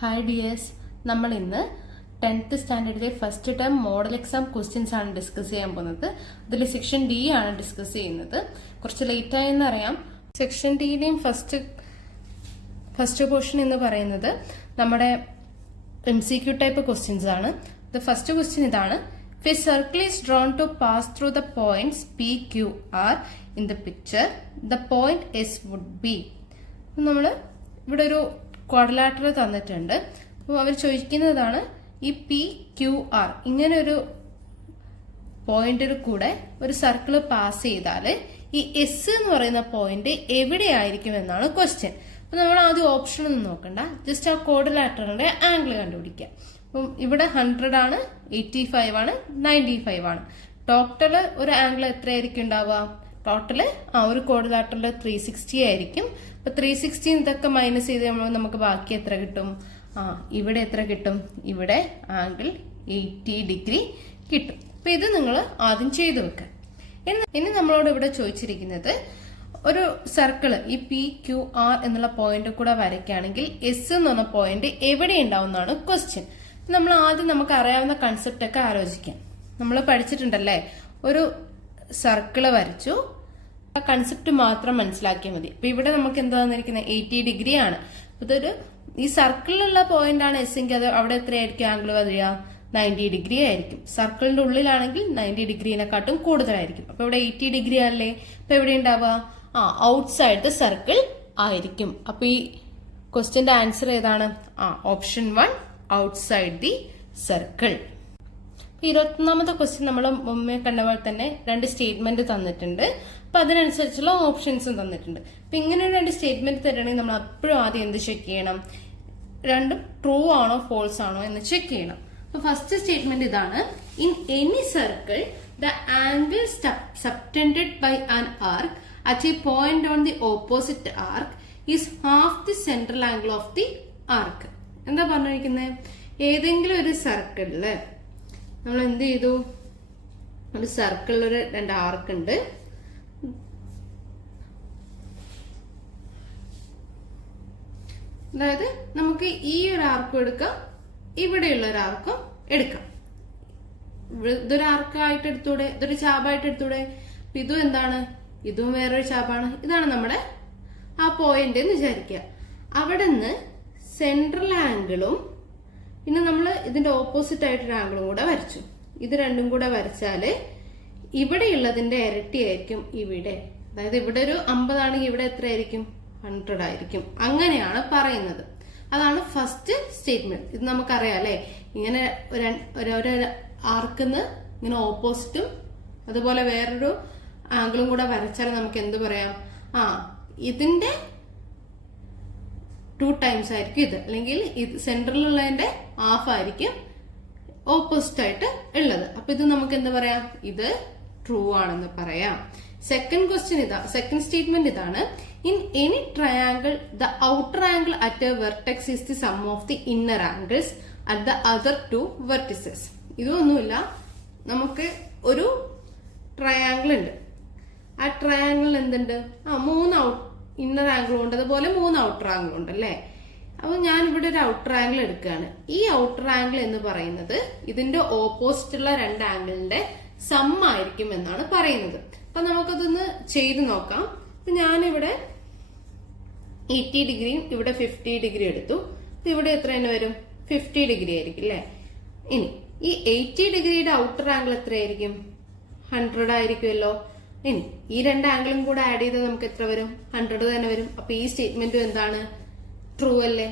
Hi dears, നമ്മൾ ഇന്ന് 10th സ്റ്റാൻഡേർഡിലെ first term model exam questions ആണ് ഡിസ്കസ് ചെയ്യാൻ പോകുന്നത്. അതിൽ സെക്ഷൻ ഡി ആണ് ഡിസ്കസ് ചെയ്യുന്നത്. കുറച്ച് ലേറ്റ് ആയെന്ന് അറിയാം. സെക്ഷൻ ഡിയിലെയും ഫസ്റ്റ് പോർഷൻ എന്ന് പറയുന്നത് നമ്മുടെ MCQ ടൈപ്പ് ക്വസ്റ്റ്യൻസ് ആണ്. ഫസ്റ്റ് ക്വസ്റ്റ്യൻ ഇതാണ്: If a circle is drawn to pass through the points P, Q, R in the picture, the point S would be. നമ്മൾ ഇവിടെ ഒരു ക്വാഡ്രിലാറ്ററൽ തന്നിട്ടുണ്ട്. അപ്പോൾ അവർ ചോദിക്കുന്നതാണ് ഈ പി ക്യു ആർ ഇങ്ങനെ ഒരു പോയിന്റിൽ കൂടെ ഒരു സർക്കിൾ പാസ് ചെയ്താൽ ഈ എസ് എന്ന് പറയുന്ന പോയിന്റ് എവിടെയായിരിക്കും എന്നാണ് ക്വസ്റ്റ്യൻ. അപ്പൊ നമ്മൾ ആദ്യം ഓപ്ഷൻ ഒന്നും നോക്കണ്ട, ജസ്റ്റ് ആ ക്വാഡ്രിലാറ്ററലിന്റെ ആംഗിൾ കണ്ടുപിടിക്കുക. അപ്പം ഇവിടെ 100 ആണ്, 85 ആണ്, 95 ആണ്. ടോട്ടല് ഒരു ആംഗിൾ എത്രയായിരിക്കും ഉണ്ടാവുക? ടോട്ടല് ഒരു ക്വാഡ്രിലാറ്ററൽ 360 ആയിരിക്കും. അപ്പൊ 360 ഇതൊക്കെ മൈനസ് ചെയ്ത് നമുക്ക് ബാക്കി എത്ര കിട്ടും? ഇവിടെ എത്ര കിട്ടും? ഇവിടെ ആംഗിൾ 80 ഡിഗ്രി കിട്ടും. അപ്പൊ ഇത് നിങ്ങൾ ആദ്യം ചെയ്തു വെക്കുക. ഇനി നമ്മളോട് ഇവിടെ ചോദിച്ചിരിക്കുന്നത് ഒരു സർക്കിള് ഈ പി ക്യു ആർ എന്നുള്ള പോയിന്റ് കൂടെ വരയ്ക്കുകയാണെങ്കിൽ എസ് എന്ന് പറഞ്ഞ പോയിന്റ് എവിടെ ഉണ്ടാവുന്നതാണ് ക്വസ്റ്റ്യൻ. നമ്മൾ ആദ്യം നമുക്ക് അറിയാവുന്ന കൺസെപ്റ്റ് ഒക്കെ ആലോചിക്കാം. നമ്മൾ പഠിച്ചിട്ടുണ്ടല്ലേ, ഒരു സർക്കിള് വരച്ചു, ആ കൺസെപ്റ്റ് മാത്രം മനസ്സിലാക്കിയാൽ മതി. അപ്പൊ ഇവിടെ നമുക്ക് എന്താ തന്നിരിക്കുന്നത്? 80 ഡിഗ്രി ആണ്. ഇതൊരു ഈ സർക്കിളിലുള്ള പോയിന്റ് ആണ് എസ് എങ്കിൽ അത് അവിടെ എത്രയായിരിക്കും ആംഗിൾ വരിക? 90 ഡിഗ്രി ആയിരിക്കും. സർക്കിളിന്റെ ഉള്ളിലാണെങ്കിൽ 90 ഡിഗ്രിനെക്കാട്ടും കൂടുതലായിരിക്കും. അപ്പൊ ഇവിടെ 80 ഡിഗ്രി അല്ലേ? അപ്പൊ എവിടെ ഉണ്ടാവുക? ഔട്ട്സൈഡ് ദ സർക്കിൾ ആയിരിക്കും. അപ്പൊ ഈ ക്വസ്റ്റ്യന്റെ ആൻസർ ഏതാണ്? Option 1, outside the circle. 21ാമത്തെ ക്വസ്റ്റ്യൻ നമ്മൾ മുമ്പേ കണ്ട പോലെ തന്നെ 2 സ്റ്റേറ്റ്മെന്റ് തന്നിട്ടുണ്ട്. അപ്പൊ അതിനനുസരിച്ചുള്ള ഓപ്ഷൻസും തന്നിട്ടുണ്ട്. അപ്പൊ ഇങ്ങനെ 2 സ്റ്റേറ്റ്മെന്റ് തരണമെങ്കിൽ നമ്മൾ എപ്പോഴും ആദ്യം എന്ത് ചെക്ക് ചെയ്യണം? രണ്ടും ട്രൂ ആണോ ഫോൾസ് ആണോ എന്ന് ചെക്ക് ചെയ്യണം. അപ്പൊ ഫസ്റ്റ് സ്റ്റേറ്റ്മെന്റ് ഇതാണ്: in any circle the angle subtended by an arc at a point on the opposite arc is half the central angle of the arc. എന്താ പറഞ്ഞിരിക്കുന്നത്? ഏതെങ്കിലും ഒരു സർക്കിളില് നമ്മൾ എന്ത് ചെയ്തു? ഒരു സർക്കിളിൽ ഒരു 2 ആർക്ക് ഉണ്ട്. അതായത് നമുക്ക് ഈ ഒരു ആർക്കും എടുക്കാം, ഇവിടെയുള്ള ഒരു ആർക്കും എടുക്കാം. ഇതൊരു ആർക്കായിട്ട് എടുത്തൂടെ? ഇതൊരു ചാപായിട്ട് എടുത്തൂടെ? ഇതും എന്താണ്? ഇതും വേറൊരു ചാപാണ്. ഇതാണ് നമ്മുടെ ആ പോയിന്റ് എന്ന് വിചാരിക്കുക. അവിടെ നിന്ന് സെൻട്രൽ ആംഗിളും പിന്നെ നമ്മൾ ഇതിന്റെ ഓപ്പോസിറ്റ് ആയിട്ടൊരു ആംഗിളും കൂടെ വരച്ചു. ഇത് രണ്ടും കൂടെ വരച്ചാല് ഇവിടെയുള്ളതിന്റെ ഇരട്ടിയായിരിക്കും ഇവിടെ. അതായത് ഇവിടെ ഒരു 50 ആണെങ്കിൽ ഇവിടെ എത്ര ആയിരിക്കും? 100 ആയിരിക്കും. അങ്ങനെയാണ് പറയുന്നത്. അതാണ് ഫസ്റ്റ് സ്റ്റേറ്റ്മെന്റ്. ഇത് നമുക്കറിയാം അല്ലെ, ഇങ്ങനെ ഒരു ആർക്കിന്ന് ഇങ്ങനെ ഓപ്പോസിറ്റും അതുപോലെ വേറൊരു ആംഗിളും കൂടെ വരച്ചാൽ നമുക്ക് എന്ത് പറയാം? ഇതിന്റെ 2 ടൈംസ് ആയിരിക്കും ഇത്, അല്ലെങ്കിൽ ഇത് സെന്ററിലുള്ളതിന്റെ ഹാഫ് ആയിരിക്കും ഓപ്പോസിറ്റ് ആയിട്ട് ഉള്ളത്. അപ്പൊ ഇത് നമുക്ക് എന്താ പറയാം? ഇത് ട്രൂ ആണെന്ന് പറയാം. സെക്കൻഡ് ക്വസ്റ്റ്യൻ സെക്കൻഡ് സ്റ്റേറ്റ്മെന്റ് ഇതാണ്: in any triangle the outer angle at A vertex is the sum of the inner angles at the other 2 vertices. ഇതൊന്നുമില്ല, നമുക്ക് ഒരു ട്രയാംഗിൾ ഉണ്ട്. ആ ട്രയാംഗിൾ എന്തുണ്ട്? 3 ഇന്നർ ആംഗിളും ഉണ്ട്, അതുപോലെ 3 ഔട്ടർ ആംഗിളും ഉണ്ട് അല്ലേ? അപ്പൊ ഞാൻ ഇവിടെ ഒരു ഔട്ടർ ആംഗിൾ എടുക്കുകയാണ്. ഈ ഔട്ടർ ആംഗിൾ എന്ന് പറയുന്നത് ഇതിന്റെ ഓപ്പോസിറ്റ് ഉള്ള 2 ആംഗിളിന്റെ സം ആയിരിക്കും എന്നാണ് പറയുന്നത്. അപ്പൊ നമുക്കതൊന്ന് ചെയ്ത് നോക്കാം. അപ്പൊ ഞാനിവിടെ 80 ഡിഗ്രിയും ഇവിടെ 50 ഡിഗ്രി എടുത്തു. അപ്പൊ ഇവിടെ എത്ര തന്നെ വരും? 50 ഡിഗ്രി ആയിരിക്കും അല്ലെ? ഇനി ഈ 80 ഡിഗ്രിയുടെ ഔട്ടർ ആംഗിൾ എത്രയായിരിക്കും? 100 ആയിരിക്കുമല്ലോ. ഇനി ഈ 2 ആംഗിളും കൂടെ ആഡ് ചെയ്ത് നമുക്ക് എത്ര വരും? 100 തന്നെ വരും. അപ്പൊ ഈ സ്റ്റേറ്റ്മെന്റും എന്താണ്? ട്രൂ അല്ലേ?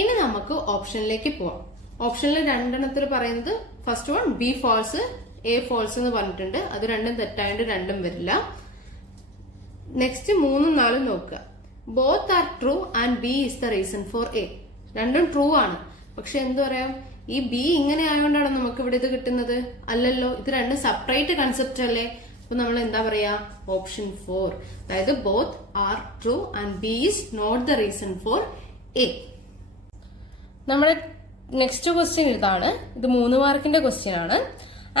ഇനി നമുക്ക് ഓപ്ഷനിലേക്ക് പോവാം. ഓപ്ഷനിൽ 2 പറയുന്നത് first one B false, A false എന്ന് പറഞ്ഞിട്ടുണ്ട്. അത് രണ്ടും തെറ്റായിട്ട് രണ്ടും വരില്ല. നെക്സ്റ്റ് 3ഉം 4ഉം നോക്കുക. Both are true and B is the reason for A. രണ്ടും ട്രൂ ആണ്. പക്ഷെ എന്തു പറയാം? ഈ ബി ഇങ്ങനെ ആയതുകൊണ്ടാണ് നമുക്ക് ഇവിടെ ഇത് കിട്ടുന്നത്? അല്ലല്ലോ, ഇത് രണ്ടും സെപ്പറേറ്റ് കൺസെപ്റ്റ് അല്ലേ? അപ്പൊ നമ്മൾ എന്താ പറയാ? ഓപ്ഷൻ 4, അതായത് both are true and B is not the reason for A. നമ്മുടെ നെക്സ്റ്റ് ക്വസ്റ്റ്യൻ ഇതാണ്. ഇത് 3 മാർക്കിന്റെ ക്വസ്റ്റ്യൻ ആണ്.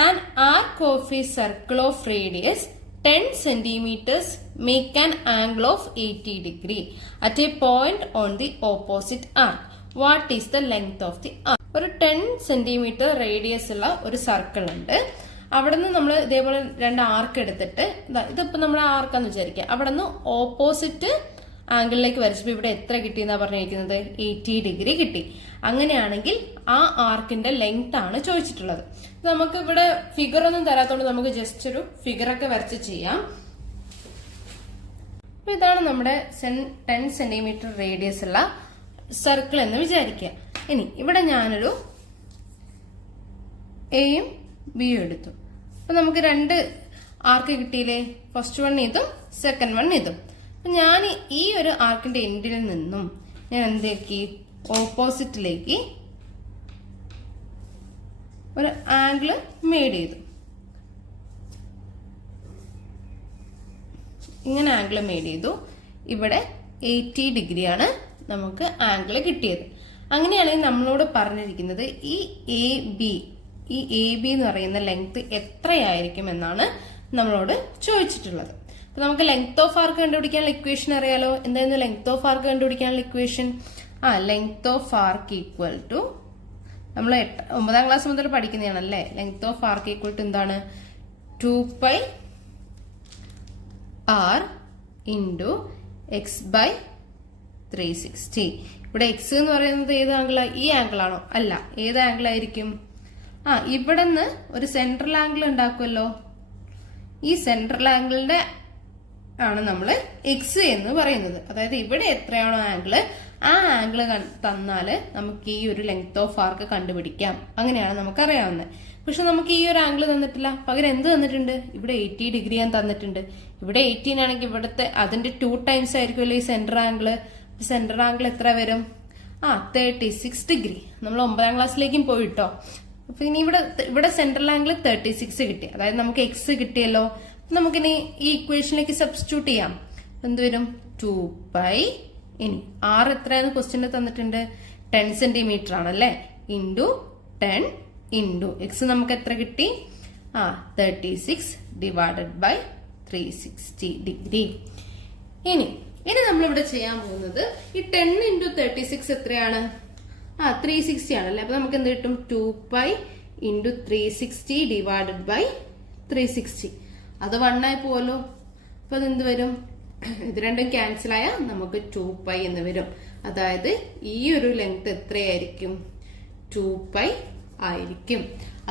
An arc of a circle of radius 10 centimeters make an angle of 80 degree at a point on the opposite arc. What is the length of the arc? ഒരു 10 centimetre radius ഉള്ള ഒരു circle ഉണ്ട്. അവിടെ നിന്ന് നമ്മൾ ഇതേപോലെ 2 ആർക്ക് എടുത്തിട്ട് ഇതിപ്പോ നമ്മുടെ ആർക്കാന്ന് വിചാരിക്കുക. അവിടെ നിന്ന് ഓപ്പോസിറ്റ് ആംഗിളിലേക്ക് വരച്ചപ്പോൾ ഇവിടെ എത്ര കിട്ടി എന്നാ പറഞ്ഞിരിക്കുന്നത്? 80 ഡിഗ്രി കിട്ടി. അങ്ങനെയാണെങ്കിൽ ആ ആർക്കിന്റെ ലെങ്ത് ആണ് ചോദിച്ചിട്ടുള്ളത്. നമുക്ക് ഇവിടെ ഫിഗർ ഒന്നും തരാത്തോണ്ട് നമുക്ക് ജസ്റ്റ് ഒരു ഫിഗർ ഒക്കെ വരച്ച് ചെയ്യാം. അപ്പൊ ഇതാണ് നമ്മുടെ 10 സെന്റിമീറ്റർ റേഡിയസ് ഉള്ള സർക്കിൾ എന്ന് വിചാരിക്കുക. ഇനി ഇവിടെ ഞാനൊരു എയും ബിയും എടുത്തു. അപ്പൊ നമുക്ക് 2 ആർക്ക് കിട്ടിയില്ലേ? ഫസ്റ്റ് വൺ ഇതും സെക്കൻഡ് വൺ ഇതും. അപ്പൊ ഞാൻ ഈ ഒരു ആർക്കിന്റെ എൻഡിൽ നിന്നും ഞാൻ എന്താക്കി? ഓപ്പോസിറ്റിലേക്ക് ഒരു ആംഗിള് മെയ്ഡ് ചെയ്തു. ഇങ്ങനെ ആംഗിള് മെയ്ഡ് ചെയ്തു. ഇവിടെ 80 ഡിഗ്രിയാണ് നമുക്ക് ആംഗിള് കിട്ടിയത്. അങ്ങനെയാണെങ്കിൽ നമ്മളോട് പറഞ്ഞിരിക്കുന്നത് ഈ എ ബി എന്ന് പറയുന്ന ലെങ്ത് എത്രയായിരിക്കും എന്നാണ് നമ്മളോട് ചോദിച്ചിട്ടുള്ളത്. അപ്പൊ നമുക്ക് ലെങ്ത് ഓഫ് ആർക്ക് കണ്ടുപിടിക്കാനുള്ള ഇക്വേഷൻ അറിയാലോ. എന്തായിരുന്നു ലെങ്ത് ഓഫ് ആർക്ക് കണ്ടുപിടിക്കാനുള്ള equation? Length of arc equal to, നമ്മൾ 9ാം ക്ലാസ് മുതൽ പഠിക്കുന്നതാണല്ലേ. Length of arc equal to എന്താണ്? 2π r ഇൻറ്റു x/360. ഇവിടെ x എന്ന് പറയുന്നത് ഏത് ആംഗിളാ? ഈ ആംഗിൾ ആണോ? അല്ല. ഏത് ആംഗിൾ ആയിരിക്കും? ഇവിടെ നിന്ന് ഒരു സെൻട്രൽ ആംഗിൾ ഉണ്ടാക്കുമല്ലോ. ഈ സെൻട്രൽ ആംഗിളിന്റെ ആണ് നമ്മൾ എക്സ് എന്ന് പറയുന്നത്. അതായത് ഇവിടെ എത്രയാണോ ആംഗിള്, ആ ആംഗിള് തന്നാല് നമുക്ക് ഈ ഒരു ലെങ്ത് ഓഫ് ആർക്ക് കണ്ടുപിടിക്കാം. അങ്ങനെയാണ് നമുക്ക് അറിയാവുന്നത്. പക്ഷെ നമുക്ക് ഈ ഒരു ആംഗിൾ തന്നിട്ടില്ല. പകരം എന്ത് തന്നിട്ടുണ്ട്? ഇവിടെ 80 ഡിഗ്രി ഞാൻ തന്നിട്ടുണ്ട്. ഇവിടെ 18 ആണെങ്കിൽ ഇവിടുത്തെ അതിന്റെ 2 ടൈംസ് ആയിരിക്കുമല്ലോ ഈ സെന്റർ ആംഗിള്. സെന്റർ ആംഗിൾ എത്ര വരും? 36 ഡിഗ്രി. നമ്മൾ 9ാം ക്ലാസ്സിലേക്കും പോയിട്ടോ. അപ്പൊ ഇനി ഇവിടെ സെൻട്രൽ ആംഗിൾ 36 കിട്ടി. അതായത് നമുക്ക് എക്സ് കിട്ടിയല്ലോ. നമുക്കിനി ഈ ഇക്വേഷനിലേക്ക് സബ്സ്റ്റിറ്റ്യൂട്ട് ചെയ്യാം. എന്ത് വരും? 2π. ഇനി ആർ എത്രയാന്ന് ക്വസ്റ്റ്യനിൽ തന്നിട്ടുണ്ട്? 10 സെന്റിമീറ്റർ ആണല്ലേ. ഇൻറ്റു 10 ഇൻറ്റു എക്സ് നമുക്ക് എത്ര കിട്ടി? 36 ഡിവൈഡഡ് ബൈ 360 ഡിഗ്രി. ഇനി നമ്മളിവിടെ ചെയ്യാൻ പോകുന്നത് ഈ 10 ഇൻറ്റു 36 എത്രയാണ്? 360 ആണല്ലേ. അപ്പൊ നമുക്ക് എന്ത് കിട്ടും? 2π ഇൻറ്റു 360 ഡിവൈഡഡ് ബൈ 360. അത് 1 ആയി പോവല്ലോ. അപ്പൊ അതെന്ത് വരും? ഇത് രണ്ടും ക്യാൻസൽ ആയാൽ നമുക്ക് 2π എന്ന് വരും. അതായത് ഈ ഒരു ലെങ്ത് എത്രയായിരിക്കും? 2π ആയിരിക്കും.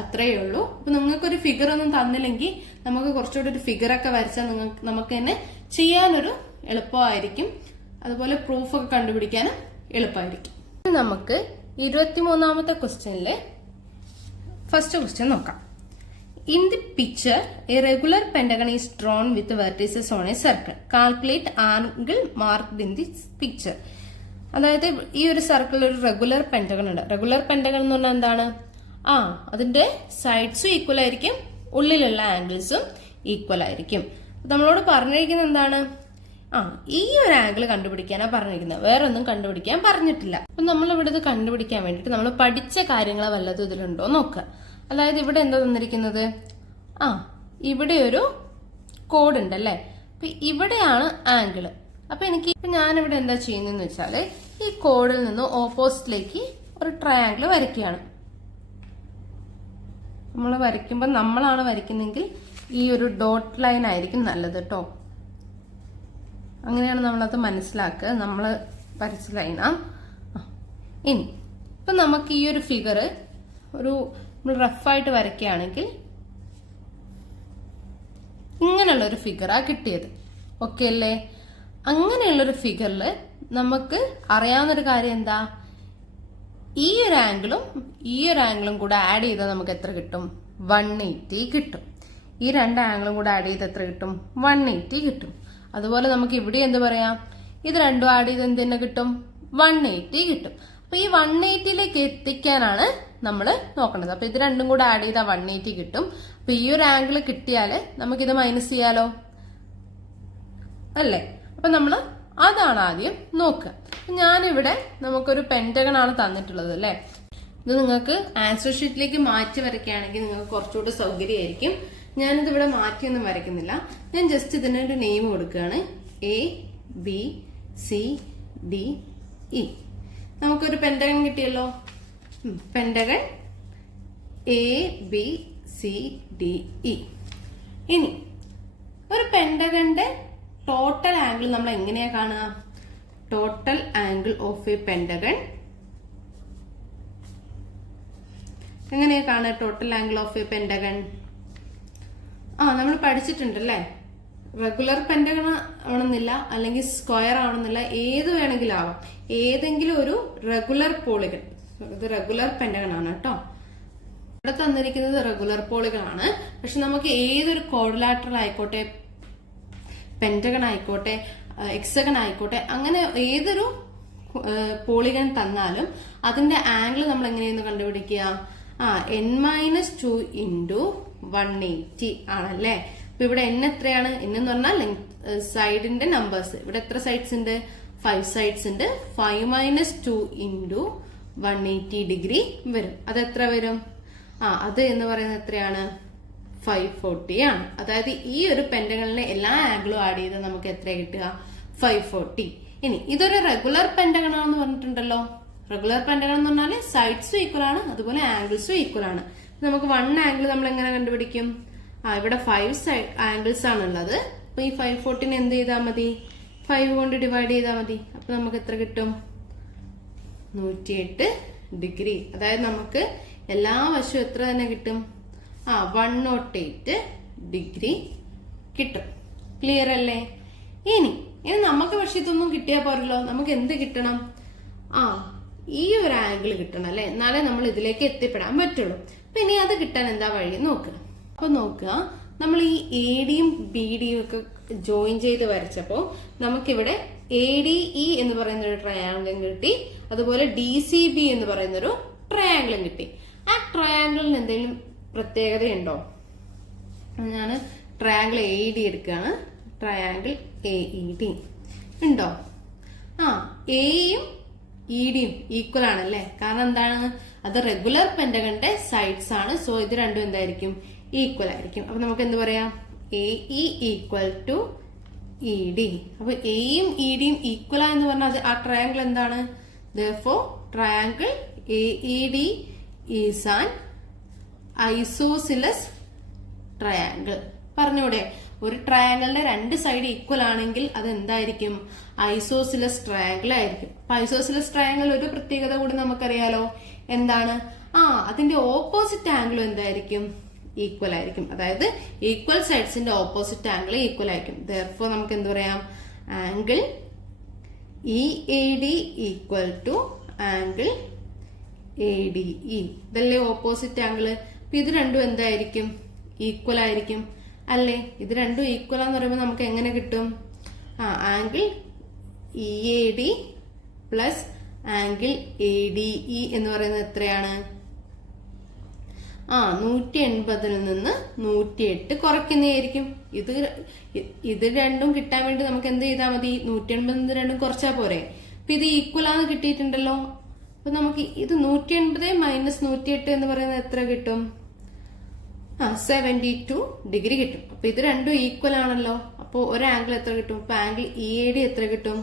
അത്രയേ ഉള്ളൂ. അപ്പൊ നിങ്ങൾക്കൊരു ഫിഗർ ഒന്നും തന്നില്ലെങ്കിൽ നമുക്ക് കുറച്ചുകൂടി ഒരു ഫിഗർ ഒക്കെ വരച്ചാൽ നമുക്ക് തന്നെ ചെയ്യാനൊരു എളുപ്പമായിരിക്കും. അതുപോലെ പ്രൂഫ് ഒക്കെ കണ്ടുപിടിക്കാനും എളുപ്പമായിരിക്കും. നമുക്ക് 23ാമത്തെ ക്വസ്റ്റ്യനിലെ ഫസ്റ്റ് ക്വസ്റ്റ്യൻ നോക്കാം. In the picture, a regular pentagon is drawn with vertices on a circle. Calculate angle marked in this picture. അതായത് ഈ ഒരു സർക്കിളിൽ ഒരു റെഗുലർ പെന്റഗൺ ഉണ്ട്. റെഗുലർ പെന്റഗൺ എന്ന് പറഞ്ഞാൽ എന്താണ്? അതിന്റെ സൈഡ്സും ഈക്വൽ ആയിരിക്കും, ഉള്ളിലുള്ള ആംഗിൾസും ഈക്വൽ ആയിരിക്കും. നമ്മളോട് പറഞ്ഞിരിക്കുന്നത് എന്താണ്? ഈ ഒരു ആംഗിൾ കണ്ടുപിടിക്കാനാ പറഞ്ഞിരിക്കുന്നത്. വേറെ ഒന്നും കണ്ടുപിടിക്കാൻ പറഞ്ഞിട്ടില്ല. അപ്പൊ നമ്മൾ ഇവിടെ ഇത് കണ്ടുപിടിക്കാൻ വേണ്ടിട്ട് നമ്മൾ പഠിച്ച കാര്യങ്ങൾ വല്ലതും ഇതിലുണ്ടോ നോക്കുക. അതായത് ഇവിടെ എന്താ തന്നിരിക്കുന്നത്? ഇവിടെ ഒരു കോഡ് ഉണ്ടല്ലേ. അപ്പൊ ഇവിടെയാണ് ആംഗിള്. അപ്പൊ ഞാനിവിടെ എന്താ ചെയ്യുന്നതെന്ന് വെച്ചാല് ഈ കോഡിൽ നിന്ന് ഓപ്പോസിറ്റിലേക്ക് ഒരു ട്രയാംഗിൾ വരയ്ക്കുകയാണ്. നമ്മൾ വരയ്ക്കുമ്പോൾ നമ്മളാണ് വരയ്ക്കുന്നെങ്കിൽ ഈ ഒരു ഡോട്ട് ലൈൻ ആയിരിക്കും നല്ലത് കേട്ടോ. അങ്ങനെയാണ് നമ്മളത് മനസ്സിലാക്കുക. നമ്മൾ വരച്ച ലൈനാ. ഇനി ഇപ്പൊ നമുക്ക് ഈ ഒരു ഫിഗർ നമ്മൾ റഫായിട്ട് വരയ്ക്കുകയാണെങ്കിൽ ഇങ്ങനെയുള്ള ഒരു ഫിഗറാ കിട്ടിയത്. ഓക്കെ അല്ലേ? അങ്ങനെയുള്ളൊരു ഫിഗറിൽ നമുക്ക് അറിയാവുന്നൊരു കാര്യം എന്താ? ഈ ഒരു ആംഗിളും കൂടെ ആഡ് ചെയ്താൽ നമുക്ക് എത്ര കിട്ടും? 180 കിട്ടും. ഈ 2 ആംഗിളും കൂടെ ആഡ് ചെയ്ത് എത്ര കിട്ടും? 180 കിട്ടും. അതുപോലെ നമുക്ക് ഇവിടെ എന്ത് പറയാം? ഇത് രണ്ടും ആഡ് ചെയ്ത് എന്ത് തന്നെ കിട്ടും? 180 കിട്ടും. അപ്പൊ ഈ 180ലേക്ക് എത്തിക്കാനാണ് നമ്മൾ നോക്കേണ്ടത്. അപ്പൊ ഇത് രണ്ടും കൂടെ ആഡ് ചെയ്താൽ 180 കിട്ടും. അപ്പൊ ഈ ഒരു ആംഗിൾ കിട്ടിയാല് നമുക്കിത് മൈനസ് ചെയ്യാലോ അല്ലേ? അപ്പൊ നമ്മൾ അതാണ് ആദ്യം നോക്കുക. ഞാനിവിടെ നമുക്കൊരു പെന്റഗൺ ആണ് തന്നിട്ടുള്ളത് അല്ലേ. ഇത് നിങ്ങൾക്ക് ആൻസർ ഷീറ്റിലേക്ക് മാറ്റി വരയ്ക്കുകയാണെങ്കിൽ നിങ്ങൾക്ക് കുറച്ചുകൂടി സൗകര്യമായിരിക്കും. ഞാനിത് ഇവിടെ മാറ്റിയൊന്നും വരയ്ക്കുന്നില്ല. ഞാൻ ജസ്റ്റ് ഇതിനൊരു നെയിം കൊടുക്കുകയാണ്. A B C D E. നമുക്കൊരു പെന്റഗൺ കിട്ടിയല്ലോ. Pentagon ABCDE. ഇനി ഒരു പെന്റഗന്റെ ടോട്ടൽ ആംഗിൾ നമ്മൾ എങ്ങനെയാ കാണുക? Total angle of A pentagon എങ്ങനെയാ കാണുക? Total angle of A pentagon നമ്മൾ പഠിച്ചിട്ടുണ്ടല്ലേ. റെഗുലർ പെന്റഗൺ ആണെന്നില്ല, അല്ലെങ്കിൽ സ്ക്വയർ ആണെന്നില്ല, ഏത് വേണമെങ്കിലും ആവാം. ഏതെങ്കിലും ഒരു റെഗുലർ പോളിഗൺ. ഇത് റെഗുലർ പെന്റഗൺ ആണ് കേട്ടോ. ഇവിടെ തന്നിരിക്കുന്നത് റെഗുലർ പോളിഗൺ ആണ്. പക്ഷെ നമുക്ക് ഏതൊരു ക്വാഡ്രിലാറ്ററൽ ആയിക്കോട്ടെ, പെന്റഗൺ ആയിക്കോട്ടെ, എക്സഗൺ ആയിക്കോട്ടെ, അങ്ങനെ ഏതൊരു പോളിഗൺ തന്നാലും അതിന്റെ ആംഗിൾ നമ്മൾ എങ്ങനെയെന്ന് കണ്ടുപിടിക്കുക? n-2 × 180 ആണല്ലേ. അപ്പൊ ഇവിടെ n എത്രയാണ്? n എന്ന് പറഞ്ഞാൽ സൈഡിന്റെ നമ്പേഴ്സ്. ഇവിടെ എത്ര സൈഡ്സ് ഉണ്ട്? 5 സൈഡ്സ് ഉണ്ട്. 5 - 2 × 180 ഡിഗ്രി വരും. അത് എത്ര വരും? അത് എന്ന് പറയുന്നത് എത്രയാണ്? 540 ആണ്. അതായത് ഈ ഒരു പെന്റഗണിലെ എല്ലാ ആംഗിളും ആഡ് ചെയ്ത് നമുക്ക് എത്ര കിട്ടുക? 540. ഇനി ഇതൊരു റെഗുലർ പെന്റഗൺ ആണെന്ന് പറഞ്ഞിട്ടുണ്ടല്ലോ. റെഗുലർ പെന്റഗൺ എന്ന് പറഞ്ഞാൽ സൈഡ്സും ഈക്വൽ ആണ്, അതുപോലെ ആംഗിൾസും ഈക്വൽ ആണ്. നമുക്ക് 1 ആംഗിൾ നമ്മൾ എങ്ങനെ കണ്ടുപിടിക്കും? ഇവിടെ 5 ആംഗിൾസ് ആണുള്ളത്. അപ്പൊ ഈ 540 എന്ത് ചെയ്താൽ മതി? 5 കൊണ്ട് ഡിവൈഡ് ചെയ്താൽ മതി. അപ്പൊ നമുക്ക് എത്ര കിട്ടും? 108 ഡിഗ്രി. അതായത് നമുക്ക് എല്ലാ വശവും എത്ര തന്നെ കിട്ടും? 108 ഡിഗ്രി കിട്ടും. ക്ലിയർ അല്ലേ? ഇനി നമുക്ക് പക്ഷെ ഇതൊന്നും കിട്ടിയാൽ പോരല്ലോ. നമുക്ക് എന്ത് കിട്ടണം? ഈ ഒരു ആംഗിൾ കിട്ടണം അല്ലെ, എന്നാലേ നമ്മൾ ഇതിലേക്ക് എത്തിപ്പെടാൻ പറ്റുള്ളൂ. അപ്പൊ ഇനി അത് കിട്ടാൻ എന്താ വഴി നോക്കുക. അപ്പൊ നോക്കുക, നമ്മൾ ഈ ADയും BDയും ഒക്കെ ജോയിൻ ചെയ്ത് വരച്ചപ്പോ നമുക്കിവിടെ ADE എന്ന് പറയുന്ന ഒരു ട്രയാംഗിളും കിട്ടി, അതുപോലെ DCB എന്ന് പറയുന്ന ഒരു ട്രയാംഗിളും കിട്ടി. ആ ട്രയാംഗിളിന് എന്തെങ്കിലും പ്രത്യേകതയുണ്ടോ? ഞാൻ ട്രയാംഗിൾ AD എടുക്കുകയാണ്. ട്രയാംഗിൾ AED ഉണ്ടോ? എയും EDയും ഈക്വൽ ആണല്ലേ. കാരണം എന്താണ്? അത് റെഗുലർ പെന്റഗന്റെ സൈഡ്സ് ആണ്. സോ ഇത് രണ്ടും എന്തായിരിക്കും? ഈക്വൽ ആയിരിക്കും. അപ്പൊ നമുക്ക് എന്ത് പറയാം? AE = ED. അപ്പൊ എയും EDയും ഈക്വൽ ആയെന്ന് പറഞ്ഞാൽ ആ ട്രയാംഗിൾ എന്താണ്? therefore triangle AED is an isosceles triangle. പറഞ്ഞൂടെ? ഒരു ട്രയാംഗിളിന്റെ 2 സൈഡ് ഈക്വൽ ആണെങ്കിൽ അത് എന്തായിരിക്കും? ഐസോസിലസ് ട്രയാംഗിൾ ആയിരിക്കും. അപ്പൊ ഐസോസിലസ് ട്രയാംഗിൾ ഒരു പ്രത്യേകത കൂടി നമുക്കറിയാലോ. എന്താണ്? അതിന്റെ ഓപ്പോസിറ്റ് ആംഗിളും എന്തായിരിക്കും? ഈക്വൽ ആയിരിക്കും. അതായത് ഈക്വൽ സൈഡ്സിന്റെ ഓപ്പോസിറ്റ് ആംഗിൾ ഈക്വൽ ആയിരിക്കും. therefore നമുക്ക് എന്ത് പറയാം? Angle EAD = angle ADE. ഇതല്ലേ ഓപ്പോസിറ്റ് ആംഗിള്. അപ്പൊ ഇത് രണ്ടും എന്തായിരിക്കും? ഈക്വൽ ആയിരിക്കും അല്ലേ. ഇത് രണ്ടും ഈക്വൽ ആന്ന് പറയുമ്പോൾ നമുക്ക് എങ്ങനെ കിട്ടും? Angle EAD plus angle ADE എന്ന് പറയുന്നത് എത്രയാണ്? 180 നിന്ന് 108 കുറയ്ക്കുന്നതായിരിക്കും. ഇത് രണ്ടും കിട്ടാൻ വേണ്ടി നമുക്ക് എന്ത് ചെയ്താൽ മതി? 180 രണ്ടും കുറച്ചാ പോരെ. അപ്പൊ ഇത് ഈക്വൽ ആന്ന് കിട്ടിയിട്ടുണ്ടല്ലോ. അപ്പൊ നമുക്ക് ഇത് 180 - 108 എന്ന് പറയുന്നത് എത്ര കിട്ടും? 72 ഡിഗ്രി കിട്ടും. അപ്പൊ ഇത് രണ്ടും ഈക്വൽ ആണല്ലോ. അപ്പൊ ഒരു ആംഗിൾ എത്ര കിട്ടും? അപ്പൊ ആംഗിൾ EAD എത്ര കിട്ടും?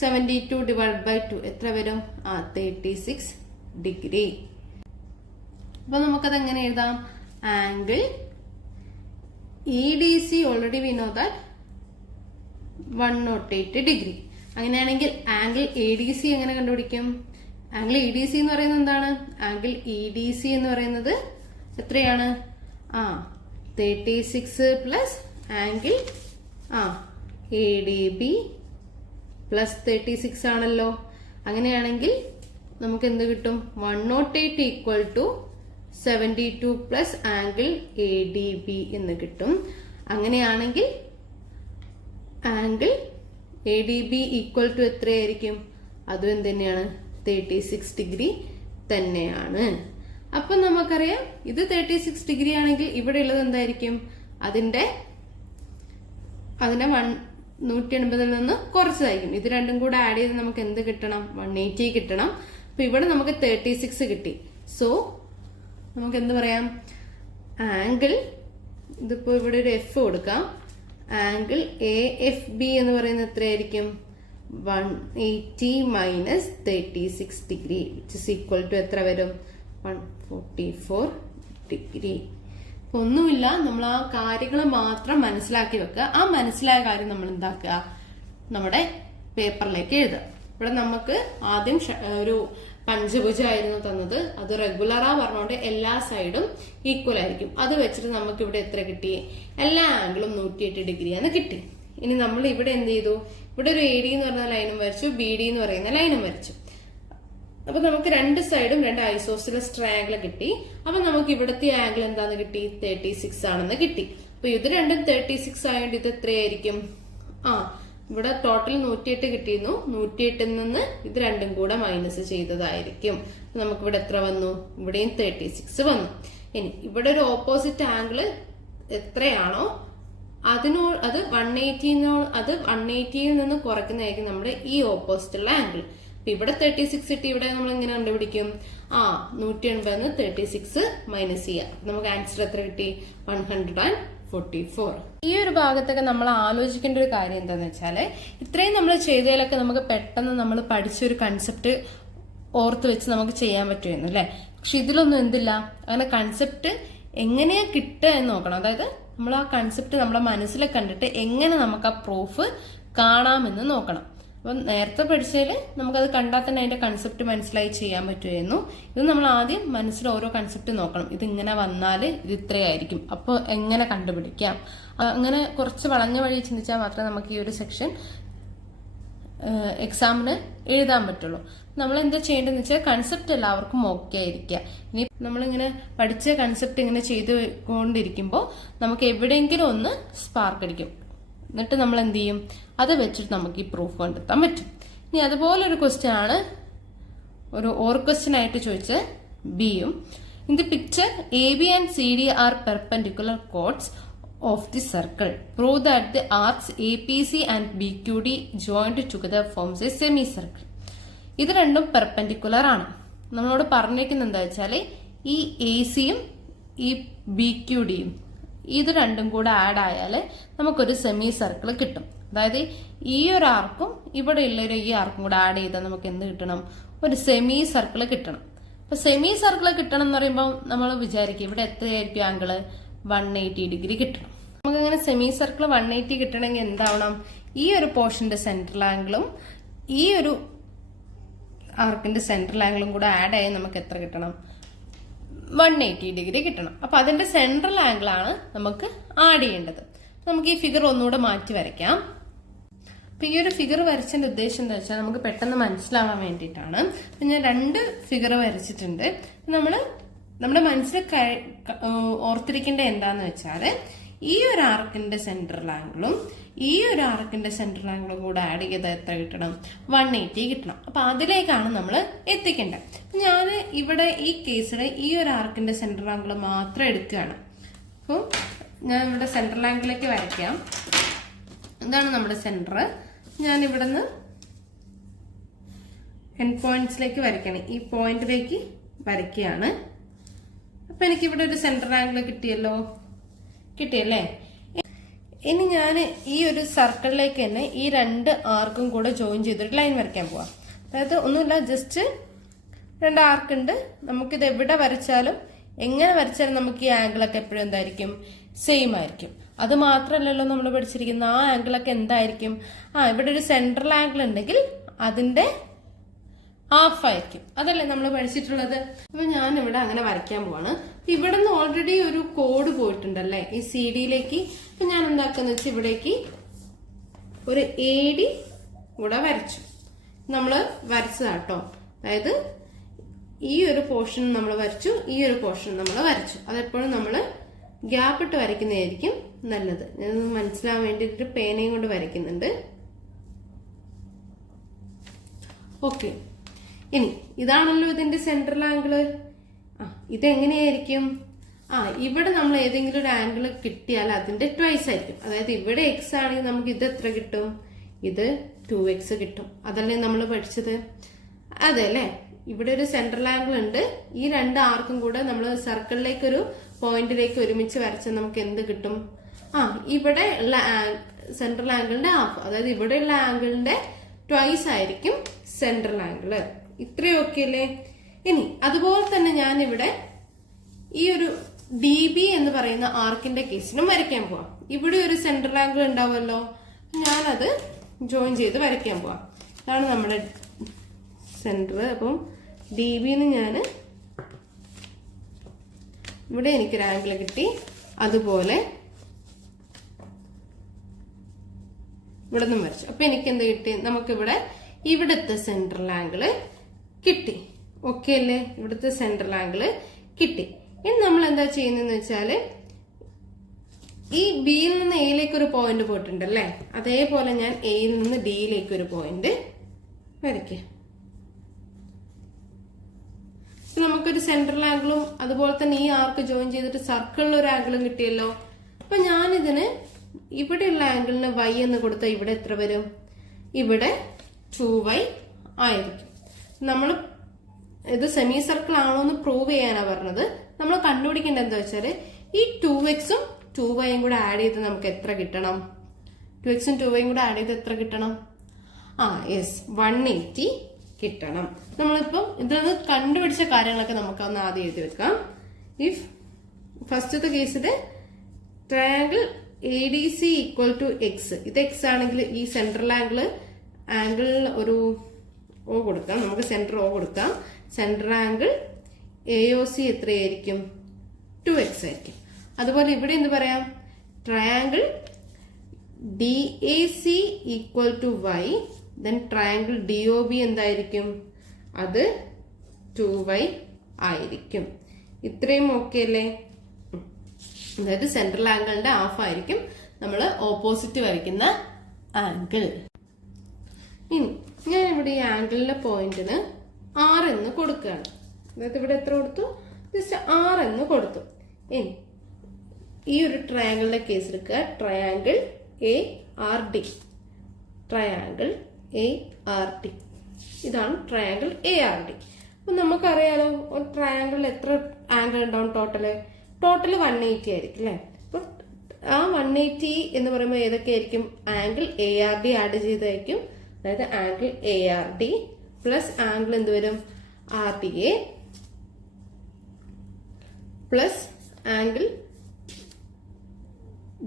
72 / 2 എത്ര വരും? 36 ഡിഗ്രി. അപ്പൊ നമുക്കത് എങ്ങനെ എഴുതാം? Angle EDC already we know that 108 degree. അങ്ങനെയാണെങ്കിൽ ആംഗിൾ ADC എങ്ങനെ കണ്ടുപിടിക്കും? ആംഗിൾ EDC എന്ന് പറയുന്നത് എന്താണ്? ആംഗിൾ EDC എന്ന് പറയുന്നത് എത്രയാണ്? 36 പ്ലസ് ആംഗിൾ ADB പ്ലസ് 36 ആണല്ലോ. അങ്ങനെയാണെങ്കിൽ നമുക്ക് എന്ത് കിട്ടും? 108 = 72 പ്ലസ് ആംഗിൾ ADB എന്ന് കിട്ടും. അങ്ങനെയാണെങ്കിൽ ആംഗിൾ ADB = എത്രയായിരിക്കും? അതും എന്തുതന്നെയാണ്? 36 ഡിഗ്രി തന്നെയാണ്. അപ്പൊ നമുക്കറിയാം ഇത് 36 ഡിഗ്രി ആണെങ്കിൽ ഇവിടെ ഉള്ളത് എന്തായിരിക്കും? അതിന്റെ 180 നിന്ന് കുറച്ചതായിരിക്കും. ഇത് രണ്ടും കൂടെ ആഡ് ചെയ്ത് നമുക്ക് എന്ത് കിട്ടണം? 180 കിട്ടണം. അപ്പൊ ഇവിടെ നമുക്ക് 36 കിട്ടി. സോ നമുക്ക് എന്ത് പറയാം? ആംഗിൾ, ഇതിപ്പോ ഇവിടെ ഒരു F കൊടുക്കാം. ആംഗിൾ AFB എന്ന് പറയുന്നത് എത്രയായിരിക്കും? 180 minus 36 degree which is equal to എത്ര വരും? 144 ഡിഗ്രി. ഒന്നുമില്ല, നമ്മൾ ആ കാര്യങ്ങൾ മാത്രം മനസ്സിലാക്കി വെക്കുക. ആ മനസ്സിലായ കാര്യം നമ്മൾ എന്താക്കുക, നമ്മുടെ പേപ്പറിലേക്ക് എഴുതുക. ഇവിടെ നമുക്ക് ആദ്യം ഒരു പഞ്ചഭുജമായിരുന്നു തന്നത്, അത് റെഗുലറാ പറഞ്ഞുകൊണ്ട് എല്ലാ സൈഡും ഈക്വൽ ആയിരിക്കും. അത് വെച്ചിട്ട് നമുക്ക് ഇവിടെ എത്ര കിട്ടി? എല്ലാ ആംഗിളും 108 ഡിഗ്രിയാണ് കിട്ടി. ഇനി നമ്മൾ ഇവിടെ എന്ത് ചെയ്തു? ഇവിടെ ഒരു AD എന്ന് പറയുന്ന ലൈനും വരച്ചു, BD എന്ന് പറയുന്ന ലൈനും വരച്ചു. അപ്പൊ നമുക്ക് രണ്ട് സൈഡും രണ്ട് ഐസോസിലസ് ട്രയാങ്കിൾ കിട്ടി. അപ്പൊ നമുക്ക് ഇവിടുത്തെ ആംഗിൾ എന്താന്ന് കിട്ടി? 36 ആണെന്ന് കിട്ടി. അപ്പൊ ഇത് രണ്ടും 36 ആയതുകൊണ്ട് ഇത് എത്രയായിരിക്കും? ഇവിടെ ടോട്ടൽ 108 കിട്ടിയിരുന്നു. 108ൽ നിന്ന് ഇത് രണ്ടും കൂടെ മൈനസ് ചെയ്തതായിരിക്കും. നമുക്ക് ഇവിടെ എത്ര വന്നു? ഇവിടെയും 36 വന്നു. ഇനി ഇവിടെ ഒരു ഓപ്പോസിറ്റ് ആംഗിൾ എത്രയാണോ അത് 180ൽ നിന്ന് കുറയ്ക്കുന്നതായിരിക്കും നമ്മുടെ ഈ ഓപ്പോസിറ്റുള്ള ആംഗിൾ. അപ്പൊ ഇവിടെ 36 ഇട്ട് ഇവിടെ നമ്മൾ എങ്ങനെ കണ്ടുപിടിക്കും? 180 36 മൈനസ് ചെയ്യാം. നമുക്ക് ആൻസർ എത്ര കിട്ടി? 144. ഈ ഒരു ഭാഗത്തൊക്കെ നമ്മൾ ആലോചിക്കേണ്ട ഒരു കാര്യം എന്താന്ന് വെച്ചാല്, ഇത്രയും നമ്മൾ ചെയ്തതിലൊക്കെ നമുക്ക് പെട്ടെന്ന് നമ്മൾ പഠിച്ചൊരു കൺസെപ്റ്റ് ഓർത്ത് വെച്ച് നമുക്ക് ചെയ്യാൻ പറ്റുമായിരുന്നു അല്ലെ. പക്ഷെ ഇതിലൊന്നും എന്തില്ല, അങ്ങനെ കൺസെപ്റ്റ് എങ്ങനെയാ കിട്ടുക എന്ന് നോക്കണം. അതായത് നമ്മൾ ആ കൺസെപ്റ്റ് നമ്മുടെ മനസ്സിൽ കണ്ടിട്ട് എങ്ങനെ നമുക്ക് ആ പ്രൂഫ് കാണാമെന്ന് നോക്കണം. അപ്പം നേരത്തെ പഠിച്ചതിൽ നമുക്കത് കണ്ടാൽ തന്നെ അതിന്റെ കൺസെപ്റ്റ് മനസ്സിലായി ചെയ്യാൻ പറ്റുമായിരുന്നു. ഇത് നമ്മൾ ആദ്യം മനസ്സിൽ ഓരോ കൺസെപ്റ്റ് നോക്കണം. ഇത് ഇങ്ങനെ വന്നാൽ ഇത് ഇത്രയായിരിക്കും, അപ്പോൾ എങ്ങനെ കണ്ടുപിടിക്കാം? അങ്ങനെ കുറച്ച് വളഞ്ഞ വഴി ചിന്തിച്ചാൽ മാത്രമേ നമുക്ക് ഈ ഒരു സെക്ഷൻ എക്സാമിന് എഴുതാൻ പറ്റുള്ളൂ. നമ്മൾ എന്താ ചെയ്യേണ്ടതെന്ന് വെച്ചാൽ കൺസെപ്റ്റ് എല്ലാവർക്കും ഓക്കെ ആയിരിക്കുക. ഇനി നമ്മളിങ്ങനെ പഠിച്ച കൺസെപ്റ്റ് ഇങ്ങനെ ചെയ്തുകൊണ്ടിരിക്കുമ്പോൾ നമുക്ക് എവിടെയെങ്കിലും ഒന്ന് സ്പാർക്ക് അടിക്കും. എന്നിട്ട് നമ്മൾ എന്ത് ചെയ്യും? അത് വെച്ചിട്ട് നമുക്ക് ഈ പ്രൂഫ് കണ്ടെത്താൻ പറ്റും. ഇനി അതുപോലൊരു ക്വസ്റ്റ്യൻ ആണ് ഒരു ഓർ ക്വസ്റ്റ്യൻ ആയിട്ട് ചോദിച്ച ബിയും. In the picture AB and CD are perpendicular chords of the circle. Prove that the arcs APC and BQD joined together forms a semicircle. ഇത് രണ്ടും പെർപെൻഡിക്കുലർ ആണ്. നമ്മളോട് പറഞ്ഞേക്കുന്നത് എന്താ വെച്ചാല് ഈ ACയും ഈ BQDയും ഇത് രണ്ടും കൂടെ ആഡ് ആയാല് നമുക്കൊരു സെമി സർക്കിൾ കിട്ടും. അതായത് ഈ ഒരു ആർക്കും ഇവിടെ ഉള്ളൊരു ഈ ആർക്കും കൂടെ ആഡ് ചെയ്താൽ നമുക്ക് എന്ത് കിട്ടണം? ഒരു സെമി സർക്കിൾ കിട്ടണം. അപ്പൊ സെമി സർക്കിൾ കിട്ടണം എന്ന് പറയുമ്പോൾ നമ്മൾ വിചാരിക്കും ഇവിടെ എത്രയായിരിക്കും ആംഗിള്? 180 ഡിഗ്രി കിട്ടണം. നമുക്കങ്ങനെ സെമി സർക്കിൾ 180 കിട്ടണമെങ്കിൽ എന്താവണം? ഈ ഒരു പോർഷന്റെ സെൻട്രൽ ആംഗിളും ഈ ഒരു ആർക്കിന്റെ സെൻട്രൽ ആംഗിളും കൂടെ ആഡ് ആയി നമുക്ക് എത്ര കിട്ടണം? 180 ഡിഗ്രി കിട്ടണം. അപ്പൊ അതിന്റെ സെൻട്രൽ ആംഗിൾ ആണ് നമുക്ക് ആഡ് ചെയ്യേണ്ടത്. നമുക്ക് ഈ ഫിഗർ ഒന്നുകൂടെ മാറ്റി വരയ്ക്കാം. അപ്പൊ ഈ ഒരു ഫിഗർ വരച്ചതിന്റെ ഉദ്ദേശം എന്താ വെച്ചാൽ നമുക്ക് പെട്ടെന്ന് മനസ്സിലാവാൻ വേണ്ടിയിട്ടാണ്. അപ്പൊ ഞാൻ രണ്ട് ഫിഗർ വരച്ചിട്ടുണ്ട്. നമ്മുടെ മനസ്സിൽ ഓർത്തിരിക്കേണ്ട എന്താന്ന് വെച്ചാല് ഈ ഒരു ആർക്കിന്റെ സെൻട്രൽ ആംഗിളും ഈ ഒരു ആർക്കിന്റെ സെൻട്രൽ ആംഗിളും കൂടെ ആഡ് ചെയ്ത് എത്ര കിട്ടണം? 180 കിട്ടണം. അപ്പൊ അതിലേക്കാണ് നമ്മൾ എത്തിക്കേണ്ടത്. ഞാൻ ഇവിടെ ഈ കേസിൽ ഈ ഒരു ആർക്കിന്റെ സെൻട്രൽ ആംഗിൾ മാത്രം എടുക്കുകയാണ്. അപ്പോൾ ഞാൻ ഇവിടെ സെൻട്രൽ ആംഗിളിലേക്ക് വരയ്ക്കാം. ഇതാണ് നമ്മുടെ സെന്റർ. ഞാൻ ഇവിടെ നിന്ന് എൻഡ് പോയിന്റ്സിലേക്ക് വരയ്ക്കണം. ഈ പോയിന്റിലേക്ക് വരയ്ക്കുകയാണ്. അപ്പൊ എനിക്കിവിടെ ഒരു സെൻട്രൽ ആംഗിൾ കിട്ടിയല്ലേ? ഇനി ഞാൻ ഈ ഒരു സർക്കിളിലേക്ക് തന്നെ ഈ രണ്ട് ആർക്കും കൂടെ ജോയിൻ ചെയ്തൊരു ലൈൻ വരയ്ക്കാൻ പോവാം. അതായത് ഒന്നുമില്ല, ജസ്റ്റ് രണ്ട് ആർക്കുണ്ട്. നമുക്കിത് എവിടെ വരച്ചാലും എങ്ങനെ വരച്ചാലും നമുക്ക് ഈ ആംഗിളൊക്കെ എപ്പോഴും എന്തായിരിക്കും? സെയിം ആയിരിക്കും. അത് മാത്രമല്ലല്ലോ നമ്മൾ പഠിച്ചിരിക്കുന്ന ആ ആംഗിളൊക്കെ എന്തായിരിക്കും? ഇവിടെ ഒരു സെൻട്രൽ ആംഗിൾ ഉണ്ടെങ്കിൽ അതിന്റെ ഹാഫ് ആയിരിക്കും. അതല്ലേ നമ്മൾ പഠിച്ചിട്ടുള്ളത്. അപ്പൊ ഞാൻ ഇവിടെ അങ്ങനെ വരയ്ക്കാൻ പോവാണ്. ഇവിടെ നിന്ന് ഓൾറെഡി ഒരു കോഡ് പോയിട്ടുണ്ടല്ലേ ഈ CD-യിലേക്ക്. അപ്പൊ ഞാൻ എന്താക്കാന്ന് വെച്ചാൽ ഇവിടേക്ക് ഒരു AD കൂടെ വരച്ചു. നമ്മള് വരച്ചതാട്ടോ. അതായത് ഈ ഒരു പോർഷൻ നമ്മൾ വരച്ചു, ഈ ഒരു പോർഷൻ നമ്മൾ വരച്ചു. അതെപ്പോഴും നമ്മള് ഗ്യാപ്പ് ഇട്ട് വരയ്ക്കുന്നതായിരിക്കും നല്ലത്. ഞാൻ മനസ്സിലാവാൻ വേണ്ടിയിട്ട് പേനയും കൊണ്ട് വരയ്ക്കുന്നുണ്ട്. ഓക്കെ, ഇനി ഇതാണല്ലോ ഇതിന്റെ സെൻട്രൽ ആംഗിള്. ഇതെങ്ങനെയായിരിക്കും? ഇവിടെ നമ്മൾ ഏതെങ്കിലും ഒരു ആംഗിൾ കിട്ടിയാൽ അതിന്റെ ട്വൈസ് ആയിരിക്കും. അതായത് ഇവിടെ X ആണെങ്കിൽ നമുക്ക് ഇത് എത്ര കിട്ടും? ഇത് 2x കിട്ടും. അതല്ലേ നമ്മൾ പഠിച്ചത്? അതെ അല്ലേ? ഇവിടെ ഒരു സെൻട്രൽ ആംഗിൾ ഉണ്ട്. ഈ രണ്ട് ആർക്കും കൂടെ നമ്മൾ സർക്കിളിലേക്ക് ഒരു പോയിന്റിലേക്ക് ഒരുമിച്ച് വരച്ചാൽ നമുക്ക് എന്ത് കിട്ടും? ഇവിടെ ഉള്ള സെൻട്രൽ ആംഗിളിന്റെ ഹാഫ്. അതായത് ഇവിടെയുള്ള ആംഗിളിന്റെ ട്വൈസ് ആയിരിക്കും സെൻട്രൽ ആംഗിള്. ഇത്രയും ഓക്കെ അല്ലേ? ഇനി അതുപോലെ തന്നെ ഞാൻ ഇവിടെ ഈ ഒരു ഡി ബി എന്ന് പറയുന്ന ആർക്കിന്റെ കേസിനും വരയ്ക്കാൻ പോവാം. ഇവിടെ ഒരു സെൻട്രൽ ആംഗിൾ ഉണ്ടാവുമല്ലോ, ഞാനത് ജോയിൻ ചെയ്ത് വരയ്ക്കാൻ പോവാം. ഇതാണ് നമ്മുടെ സെന്റർ. അപ്പം ഡി ബിന്ന് ഞാൻ ഇവിടെ എനിക്കൊരു ആംഗിൾ കിട്ടി. അതുപോലെ ഇവിടെ നിന്നും വരച്ചു. അപ്പൊ എനിക്ക് എന്ത് കിട്ടി? നമുക്കിവിടെ ഇവിടുത്തെ സെൻട്രൽ ആംഗിള് കിട്ടി. ഓക്കെ അല്ലേ? ഇവിടുത്തെ സെൻട്രൽ ആംഗിള് കിട്ടി. ഇനി നമ്മൾ എന്താ ചെയ്യുന്നതെന്ന് വെച്ചാല് ഈ ബിയിൽ നിന്ന് എയിലേക്ക് ഒരു പോയിന്റ് പോയിട്ടുണ്ടല്ലേ, അതേപോലെ ഞാൻ എയിൽ നിന്ന് ഡിയിലേക്ക് ഒരു പോയിന്റ് വരയ്ക്കാം. നമുക്കൊരു സെൻട്രൽ ആംഗിളും അതുപോലെ തന്നെ ഈ ആർക്ക് ജോയിൻ ചെയ്തിട്ട് സർക്കിളിൽ ഒരു ആംഗിളും കിട്ടിയല്ലോ. അപ്പൊ ഞാനിതിന് ഇവിടെയുള്ള ആംഗിളിന് y എന്ന് കൊടുത്താൽ ഇവിടെ എത്ര വരും? ഇവിടെ 2y ആയിരിക്കും. നമ്മൾ ഇത് സെമി സർക്കിൾ ആണോ എന്ന് പ്രൂവ് ചെയ്യാനാ പറഞ്ഞത്. നമ്മൾ കണ്ടുപിടിക്കേണ്ടത് എന്താ വെച്ചാല് ഈ 2xും 2yയും കൂടെ ആഡ് ചെയ്ത് നമുക്ക് എത്ര കിട്ടണം? 2xും 2yയും കൂടെ ആഡ് ചെയ്ത് എത്ര കിട്ടണം? യെസ്, 180 കിട്ടണം. നമ്മളിപ്പം ഇതൊന്ന് കണ്ടുപിടിച്ച കാര്യങ്ങളൊക്കെ നമുക്കൊന്ന് ആദ്യം എഴുതി വെക്കാം. ഇഫ് ഫസ്റ്റത്തെ കേസില് triangle ADC equal to x, ഇത് എക്സ് ആണെങ്കിൽ ഈ സെൻട്രൽ ആംഗിളിൽ ഒരു O കൊടുക്കാം. നമുക്ക് സെന്റർ O കൊടുക്കാം. സെൻട്രൽ ആംഗിൾ AOC എത്രയായിരിക്കും? 2x ആയിരിക്കും. അതുപോലെ ഇവിടെ എന്ത് പറയാം? Triangle DAC equal to y, then triangle DOB എന്തായിരിക്കും? അത് 2y ആയിരിക്കും. ഇത്രയും ഓക്കെ അല്ലേ? അതായത് സെൻട്രൽ ആംഗിളിന്റെ ഹാഫ് ആയിരിക്കും നമ്മൾ ഓപ്പോസിറ്റ് വരയ്ക്കുന്ന ആംഗിൾ. ഇനി ഞാൻ ഇവിടെ ഈ ആംഗിളിന്റെ പോയിന്റിന് R എന്ന് കൊടുക്കുകയാണ്. അതായത് ഇവിടെ എത്ര കൊടുത്തു? ജസ്റ്റ് R എന്ന് കൊടുത്തു. ഇനി ഈ ഒരു ട്രയാങ്കിളിന്റെ കേസ് എടുക്കുക. ട്രയാങ്കിൾ ARD, ട്രയാങ്കിൾ ARD, ഇതാണ് ട്രയാങ്കിൾ ARD. അപ്പൊ നമുക്കറിയാലോ ഒരു ട്രയാങ്കിളിൽ എത്ര ആംഗിൾ ഉണ്ടാവും? ടോട്ടല് 180 ആയിരിക്കും അല്ലെ? അപ്പൊ ആ 180 എന്ന് പറയുമ്പോൾ ഏതൊക്കെയായിരിക്കും? ആംഗിൾ ARD ആഡ് ചെയ്തായിരിക്കും. അതായത് ആംഗിൾ ARD പ്ലസ് ആംഗിൾ എന്ത് വരും? RDA plus angle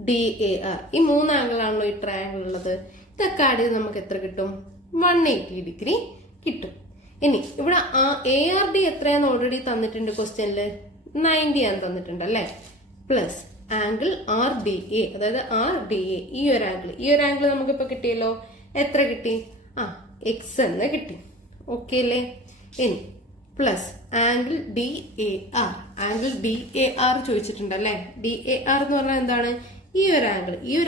DAR. ഈ 3 ആംഗിൾ ആണല്ലോ ഈ ട്രയാങ്കിൾ ഉള്ളത്. ഇതൊക്കെ ആഡ് ചെയ്ത് നമുക്ക് എത്ര കിട്ടും? 180 ഡിഗ്രി കിട്ടും. ഇനി ഇവിടെ ARD എത്രയാന്ന് ഓൾറെഡി തന്നിട്ടുണ്ട് ക്വസ്റ്റ്യനില്, 90 ആണ് തന്നിട്ടുണ്ട് അല്ലെ? പ്ലസ് ആംഗിൾ RDA, അതായത് RDA ഈ ഒരു ആംഗിൾ നമുക്കിപ്പോ കിട്ടിയല്ലോ. എത്ര കിട്ടി? X എന്ന് കിട്ടി. ഓക്കെ അല്ലേ? ഇനി പ്ലസ് ആംഗിൾ DAR ചോദിച്ചിട്ടുണ്ട് അല്ലെ? DAR എന്ന് പറഞ്ഞാൽ എന്താണ്? ഈ ഒരു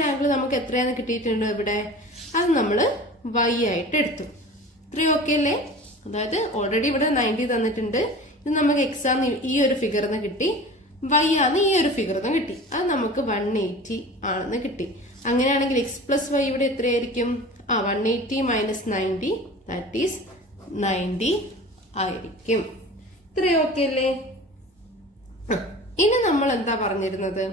ആംഗിൾ നമുക്ക് എത്രയാന്ന് കിട്ടിയിട്ടുണ്ട് ഇവിടെ? അത് നമ്മള് y ആയിട്ട് എടുത്തു. ഇത്രയും ഓക്കെ അല്ലേ? അതായത് ഓൾറെഡി ഇവിടെ 90 തന്നിട്ടുണ്ട്. ഇത് നമുക്ക് x ആന്ന് ഈ ഒരു ഫിഗറിന്ന് കിട്ടി, y ആന്ന് ഈ ഒരു ഫിഗറിന്ന് കിട്ടി. അത് നമുക്ക് 180 ആണെന്ന് കിട്ടി. അങ്ങനെയാണെങ്കിൽ x പ്ലസ് y ഇവിടെ എത്രയായിരിക്കും? 180 മൈനസ് 90, ദാറ്റ് ഈസ് 90 ആയിരിക്കും. ഇത്രയും ഓക്കെ അല്ലേ? ഇനി നമ്മൾ എന്താ പറഞ്ഞിരുന്നത്?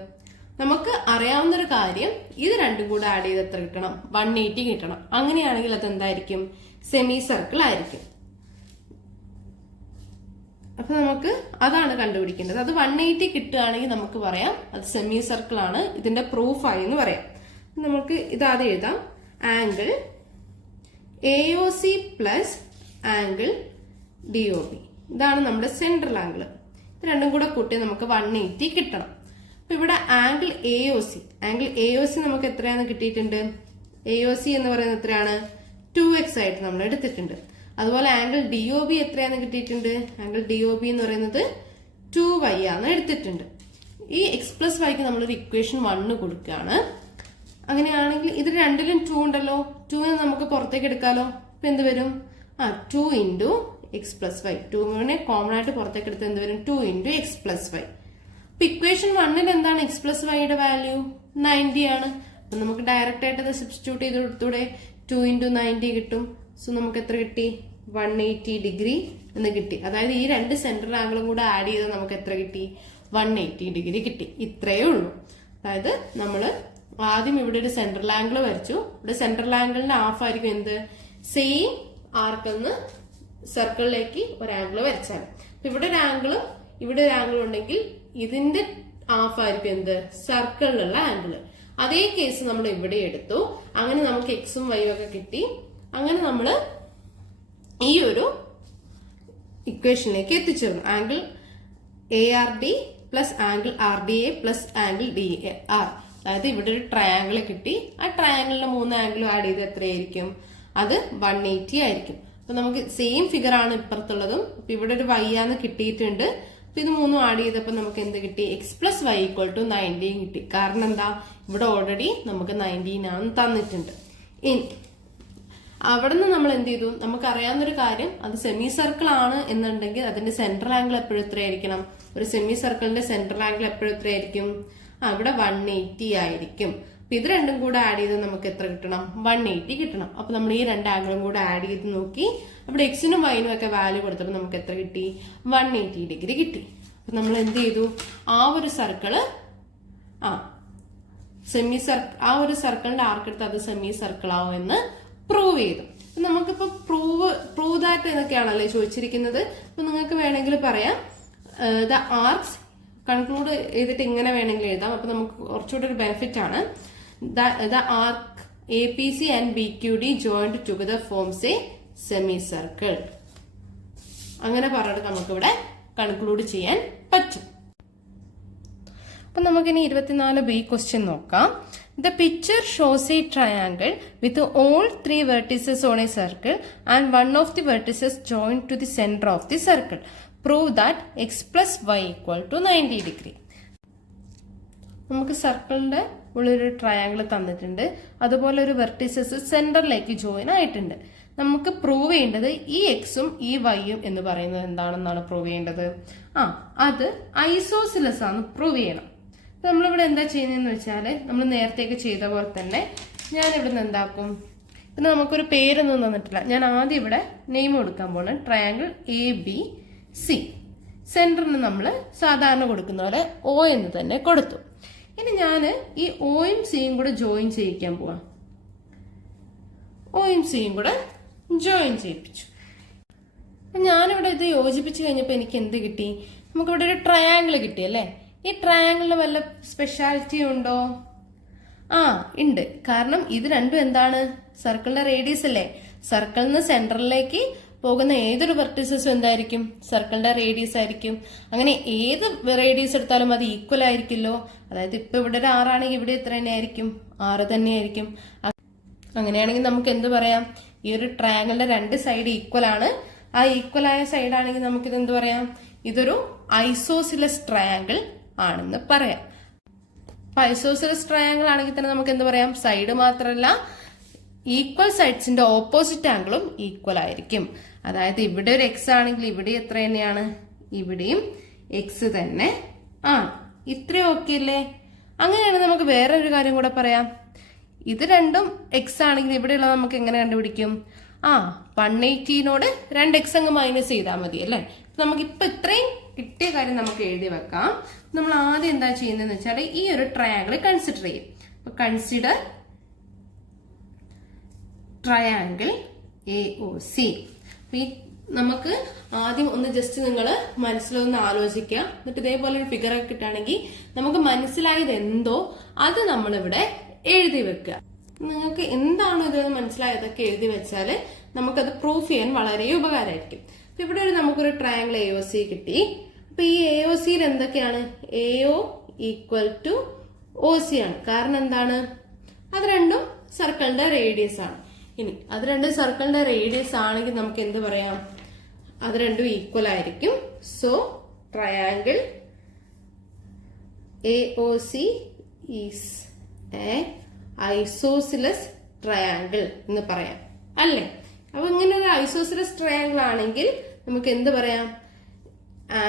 നമുക്ക് അറിയാവുന്ന ഒരു കാര്യം, ഇത് രണ്ടും കൂടെ ആഡ് ചെയ്ത് എത്ര കിട്ടണം? 180 കിട്ടണം. അങ്ങനെയാണെങ്കിൽ അത് എന്തായിരിക്കും? സെമി സർക്കിൾ ആയിരിക്കും. അപ്പൊ നമുക്ക് അതാണ് കണ്ടുപിടിക്കേണ്ടത്. അത് 180 കിട്ടുകയാണെങ്കിൽ നമുക്ക് പറയാം അത് സെമി സർക്കിൾ ആണ്, ഇതിന്റെ പ്രൂഫായി എന്ന് പറയാം. നമുക്ക് ഇതാദ്യം എഴുതാം. Angle AOC plus angle DOB, ഇതാണ് നമ്മുടെ സെൻട്രൽ ആംഗിൾ. ഇത് രണ്ടും കൂടെ കൂട്ടി നമുക്ക് 180 കിട്ടണം. അപ്പൊ ഇവിടെ ആംഗിൾ AOC നമുക്ക് എത്രയാന്ന് കിട്ടിയിട്ടുണ്ട്? AOC എന്ന് പറയുന്നത് എത്രയാണ്? 2x ആയിട്ട് നമ്മൾ എടുത്തിട്ടുണ്ട്. അതുപോലെ ആംഗിൾ DOB എത്രയാന്ന് കിട്ടിയിട്ടുണ്ട്? ആംഗിൾ DOB എന്ന് പറയുന്നത് 2y ആണ് എടുത്തിട്ടുണ്ട്. ഈ x പ്ലസ് വൈക്ക് നമ്മളൊരു ഇക്വേഷൻ 1 കൊടുക്കുകയാണ്. അങ്ങനെയാണെങ്കിൽ ഇത് രണ്ടിലും 2 ഉണ്ടല്ലോ, 2 നമുക്ക് പുറത്തേക്ക് എടുക്കാലോ. ഇപ്പൊ എന്ത് വരും? 2 into x plus y. 2 common ആയിട്ട് പുറത്തേക്ക് എടുത്ത് എന്ത് വരും? 2 ഇൻറ്റു എക്സ് പ്ലസ് വൈ. അപ്പൊ ഇക്വേഷൻ 1ൽ എന്താണ് എക്സ് പ്ലസ് വൈയുടെ വാല്യൂ? 90 ആണ്. അപ്പൊ നമുക്ക് ഡയറക്റ്റ് ആയിട്ട് അത് സബ്സ്റ്റിറ്റ്യൂട്ട് ചെയ്ത് കൊടുത്തൂടെ? 2 ഇൻറ്റു 90 കിട്ടും. സോ നമുക്ക് എത്ര കിട്ടി? 180 ഡിഗ്രി എന്ന് കിട്ടി. അതായത് ഈ രണ്ട് സെൻട്രൽ ആംഗിളും കൂടെ ആഡ് ചെയ്ത് നമുക്ക് എത്ര കിട്ടി? 180 ഡിഗ്രി കിട്ടി. ഇത്രയേ ഉള്ളൂ. അതായത് നമ്മള് ആദ്യം ഇവിടെ ഒരു സെൻട്രൽ ആംഗിൾ വരച്ചു. ഇവിടെ സെൻട്രൽ ആംഗിളിന്റെ ഹാഫ് ആയിരിക്കും എന്ത്? സെയിം ആർക്കിൽ നിന്ന് സർക്കിളിലേക്ക് ഒരു ആംഗിൾ വരച്ചാൽ. ഇവിടെ ഒരു ആംഗിളും ഇവിടെ ഒരു ആംഗിൾ ഉണ്ടെങ്കിൽ ഇതിന്റെ ഹാഫ് ആയിരിക്കും എന്ത് സർക്കിളിലുള്ള ആംഗിൾ. അതേ കേസ് നമ്മൾ ഇവിടെ എടുത്തു. അങ്ങനെ നമുക്ക് എക്സും വൈയും ഒക്കെ കിട്ടി. അങ്ങനെ നമ്മൾ ഈ ഒരു ഇക്വേഷനിലേക്ക് എത്തിച്ചേർന്നു. Angle ARD plus angle RDA plus angle DAR. അതായത് ഇവിടെ ഒരു ട്രയാംഗിൾ കിട്ടി. ആ ട്രയാംഗിളിന്റെ 3 ആംഗിളും ആഡ് ചെയ്ത് എത്രയായിരിക്കും? അത് 180 ആയിരിക്കും. അപ്പൊ നമുക്ക് സെയിം ഫിഗർ ആണ് ഇപ്പുറത്തുള്ളതും. അപ്പൊ ഇവിടെ ഒരു y ആന്ന് കിട്ടിയിട്ടുണ്ട്. അപ്പൊ ഇത് 3 ആഡ് ചെയ്തപ്പോൾ നമുക്ക് എന്ത് കിട്ടി? x plus y equal to 19 കിട്ടി. കാരണം എന്താ? ഇവിടെ ഓൾറെഡി നമുക്ക് 19 ആണെന്ന് തന്നിട്ടുണ്ട്. ഇനി അവിടെ നിന്ന് നമ്മൾ എന്ത് ചെയ്തു? നമുക്ക് അറിയാവുന്നൊരു കാര്യം, അത് സെമി സർക്കിൾ ആണ് എന്നുണ്ടെങ്കിൽ അതിന്റെ സെൻട്രൽ ആംഗിൾ എപ്പോഴും എത്രയായിരിക്കണം? ഒരു സെമി സർക്കിളിന്റെ സെൻട്രൽ ആംഗിൾ എപ്പോഴും എത്രയായിരിക്കും? ഇവിടെ 180 ആയിരിക്കും. അപ്പൊ ഇത് രണ്ടും കൂടെ ആഡ് ചെയ്ത് നമുക്ക് എത്ര കിട്ടണം? 180 കിട്ടണം. അപ്പൊ നമ്മൾ ഈ 2 ആംഗിളും കൂടെ ആഡ് ചെയ്ത് നോക്കി. അവിടെ എക്സിനും വൈനും ഒക്കെ വാല്യൂ കൊടുത്തപ്പോൾ നമുക്ക് എത്ര കിട്ടി? 180 ഡിഗ്രി കിട്ടി. അപ്പൊ നമ്മൾ എന്ത് ചെയ്തു? ആ ഒരു സർക്കിള് ആ ഒരു സർക്കിളിന്റെ ആർക്കെടുത്ത് അത് സെമി സർക്കിൾ ആവും എന്ന് പ്രൂവ് ചെയ്തു. നമുക്കിപ്പോ പ്രൂവ് ദാറ്റ് എന്നൊക്കെയാണല്ലേ ചോദിച്ചിരിക്കുന്നത്. അപ്പൊ നിങ്ങൾക്ക് വേണമെങ്കിൽ പറയാം ദ ആർക്സ് കൺക്ലൂഡ് ചെയ്തിട്ട് ഇങ്ങനെ വേണമെങ്കിൽ എഴുതാം. അപ്പൊ നമുക്ക് കുറച്ചുകൂടെ ഒരു ബെനിഫിറ്റ് ആണ്. The arc APC and BQD joined together forms A semi circle. അങ്ങനെ പറഞ്ഞിട്ട് നമുക്കിവിടെ കൺക്ലൂഡ് ചെയ്യാൻ പറ്റും. അപ്പൊ നമുക്കിനി 24B ക്വസ്റ്റ്യൻ നോക്കാം. The picture shows a triangle with all 3 vertices on a circle and one of the vertices joined to the center of the circle. Prove that x plus y equal to 90 degree. നമുക്ക് സർക്കിളിന്റെ ഉള്ളൊരു triangle തന്നിട്ടുണ്ട്. അതുപോലെ ഒരു vertices സെന്ററിലേക്ക് join ആയിട്ടുണ്ട്. നമുക്ക് prove ചെയ്യേണ്ടത് ഈ എക്സും ഈ വൈയും എന്ന് പറയുന്നത് എന്താണെന്നാണ് പ്രൂവ് ചെയ്യേണ്ടത്. അത് ഐസോസിലസ് ആണ് പ്രൂവ് ചെയ്യണം. നമ്മളിവിടെ എന്താ ചെയ്യുന്നതെന്ന് വെച്ചാല് നമ്മൾ നേരത്തേക്ക് ചെയ്ത പോലെ തന്നെ ഞാൻ ഇവിടെ നിന്ന് എന്താക്കും? പിന്നെ നമുക്കൊരു പേരൊന്നും തന്നിട്ടില്ല. ഞാൻ ആദ്യം ഇവിടെ നെയിം കൊടുക്കാൻ പോണ ട്രയാങ്കിൾ ABC. സെന്ററിന് നമ്മൾ സാധാരണ കൊടുക്കുന്ന പോലെ O എന്ന് തന്നെ കൊടുത്തു. ഇനി ഞാൻ ഈ Oയും Cയും കൂടെ ജോയിൻ ചെയ്യിക്കാൻ പോവാം. Oയും Cയും കൂടെ ജോയിൻ ചെയ്യിപ്പിച്ചു. ഞാനിവിടെ ഇത് യോജിപ്പിച്ചു കഴിഞ്ഞപ്പോൾ എനിക്ക് എന്ത് കിട്ടി? നമുക്കിവിടെ ഒരു ട്രയാങ്കിൾ കിട്ടി അല്ലേ? ഈ ട്രയാങ്കിളിന് വല്ല സ്പെഷ്യാലിറ്റി ഉണ്ടോ? ഉണ്ട്. കാരണം ഇത് രണ്ടും എന്താണ്? സർക്കിളിന്റെ റേഡിയസ് അല്ലേ? സർക്കിളിൽ നിന്ന് സെന്ററിലേക്ക് പോകുന്ന ഏതൊരു വെർട്ടിസസും എന്തായിരിക്കും? സർക്കിളിന്റെ റേഡിയസ് ആയിരിക്കും. അങ്ങനെ ഏത് റേഡിയസ് എടുത്താലും അത് ഈക്വൽ ആയിരിക്കുമല്ലോ. അതായത് ഇപ്പൊ ഇവിടെ ഒരു 6 ആണെങ്കിൽ ഇവിടെ എത്ര തന്നെയായിരിക്കും? 6 തന്നെയായിരിക്കും. അങ്ങനെയാണെങ്കിൽ നമുക്ക് എന്ത് പറയാം? ഈ ഒരു ട്രയാങ്കിളിന്റെ 2 സൈഡ് ഈക്വൽ ആണ്. ആ ഈക്വൽ ആയ സൈഡ് ആണെങ്കിൽ നമുക്കിത് എന്ത് പറയാം? ഇതൊരു ഐസോസിലസ് ട്രയാങ്കിൾ ആണെന്ന് പറയാം. അപ്പൊ ഐസോസിലസ് ട്രയാങ്കിൾ ആണെങ്കിൽ തന്നെ നമുക്ക് എന്ത് പറയാം? സൈഡ് മാത്രമല്ല, ഈക്വൽ സൈഡ്സിന്റെ ഓപ്പോസിറ്റ് ആംഗിളും ഈക്വൽ ആയിരിക്കും. അതായത് ഇവിടെ ഒരു എക്സ് ആണെങ്കിൽ ഇവിടെ എത്ര തന്നെയാണ്? ഇവിടെയും എക്സ് തന്നെ ആണ്. ഇത്രയും ഓക്കെ അല്ലേ? അങ്ങനെയാണെങ്കിൽ നമുക്ക് വേറെ ഒരു കാര്യം കൂടെ പറയാം. ഇത് രണ്ടും എക്സ് ആണെങ്കിൽ ഇവിടെയുള്ളത് നമുക്ക് എങ്ങനെ കണ്ടുപിടിക്കും? 180നോട് 2x അങ്ങ് മൈനസ് ചെയ്താൽ മതി അല്ലേ? നമുക്കിപ്പോ ഇത്രയും കിട്ടിയ കാര്യം നമുക്ക് എഴുതി വെക്കാം. നമ്മൾ ആദ്യം എന്താ ചെയ്യുന്നതെന്ന് വെച്ചാൽ ഈ ഒരു ട്രയാങ്കിൾ കൺസിഡർ ചെയ്യും. അപ്പൊ കൺസിഡർ ട്രയാങ്കിൾ AOC. നമുക്ക് ആദ്യം ഒന്ന് ജസ്റ്റ് നിങ്ങൾ മനസ്സിലൊന്ന് ആലോചിക്കുക. എന്നിട്ട് ഇതേപോലെ ഒരു ഫിഗർ ഒക്കെ കിട്ടുകയാണെങ്കിൽ നമുക്ക് മനസ്സിലായത് എന്തോ അത് നമ്മളിവിടെ എഴുതി വെക്കുക. നിങ്ങൾക്ക് എന്താണോ ഇത് മനസ്സിലായതൊക്കെ എഴുതി വെച്ചാൽ നമുക്കത് പ്രൂഫ് ചെയ്യാൻ വളരെ ഉപകാരമായിരിക്കും. ഇവിടെ നമുക്കൊരു ട്രയാങ്കിൾ AOC കിട്ടി. അപ്പൊ ഈ AOCയിൽ എന്തൊക്കെയാണ്? AO ഈക്വൽ ടു OC ആണ്. കാരണം എന്താണ്? അത് രണ്ടും സർക്കിളിന്റെ റേഡിയസ് ആണ്. ഇനി അത് രണ്ടും സർക്കിളിന്റെ റേഡിയസ് ആണെങ്കിൽ നമുക്ക് എന്ത് പറയാം? അത് രണ്ടും ഈക്വൽ ആയിരിക്കും. So triangle AOC is A isosceles triangle എന്ന് പറയാം അല്ലേ? അപ്പൊ ഇങ്ങനെ ഒരു ഐസോസിലസ് ട്രയാങ്കിൾ ആണെങ്കിൽ നമുക്ക് എന്ത് പറയാം?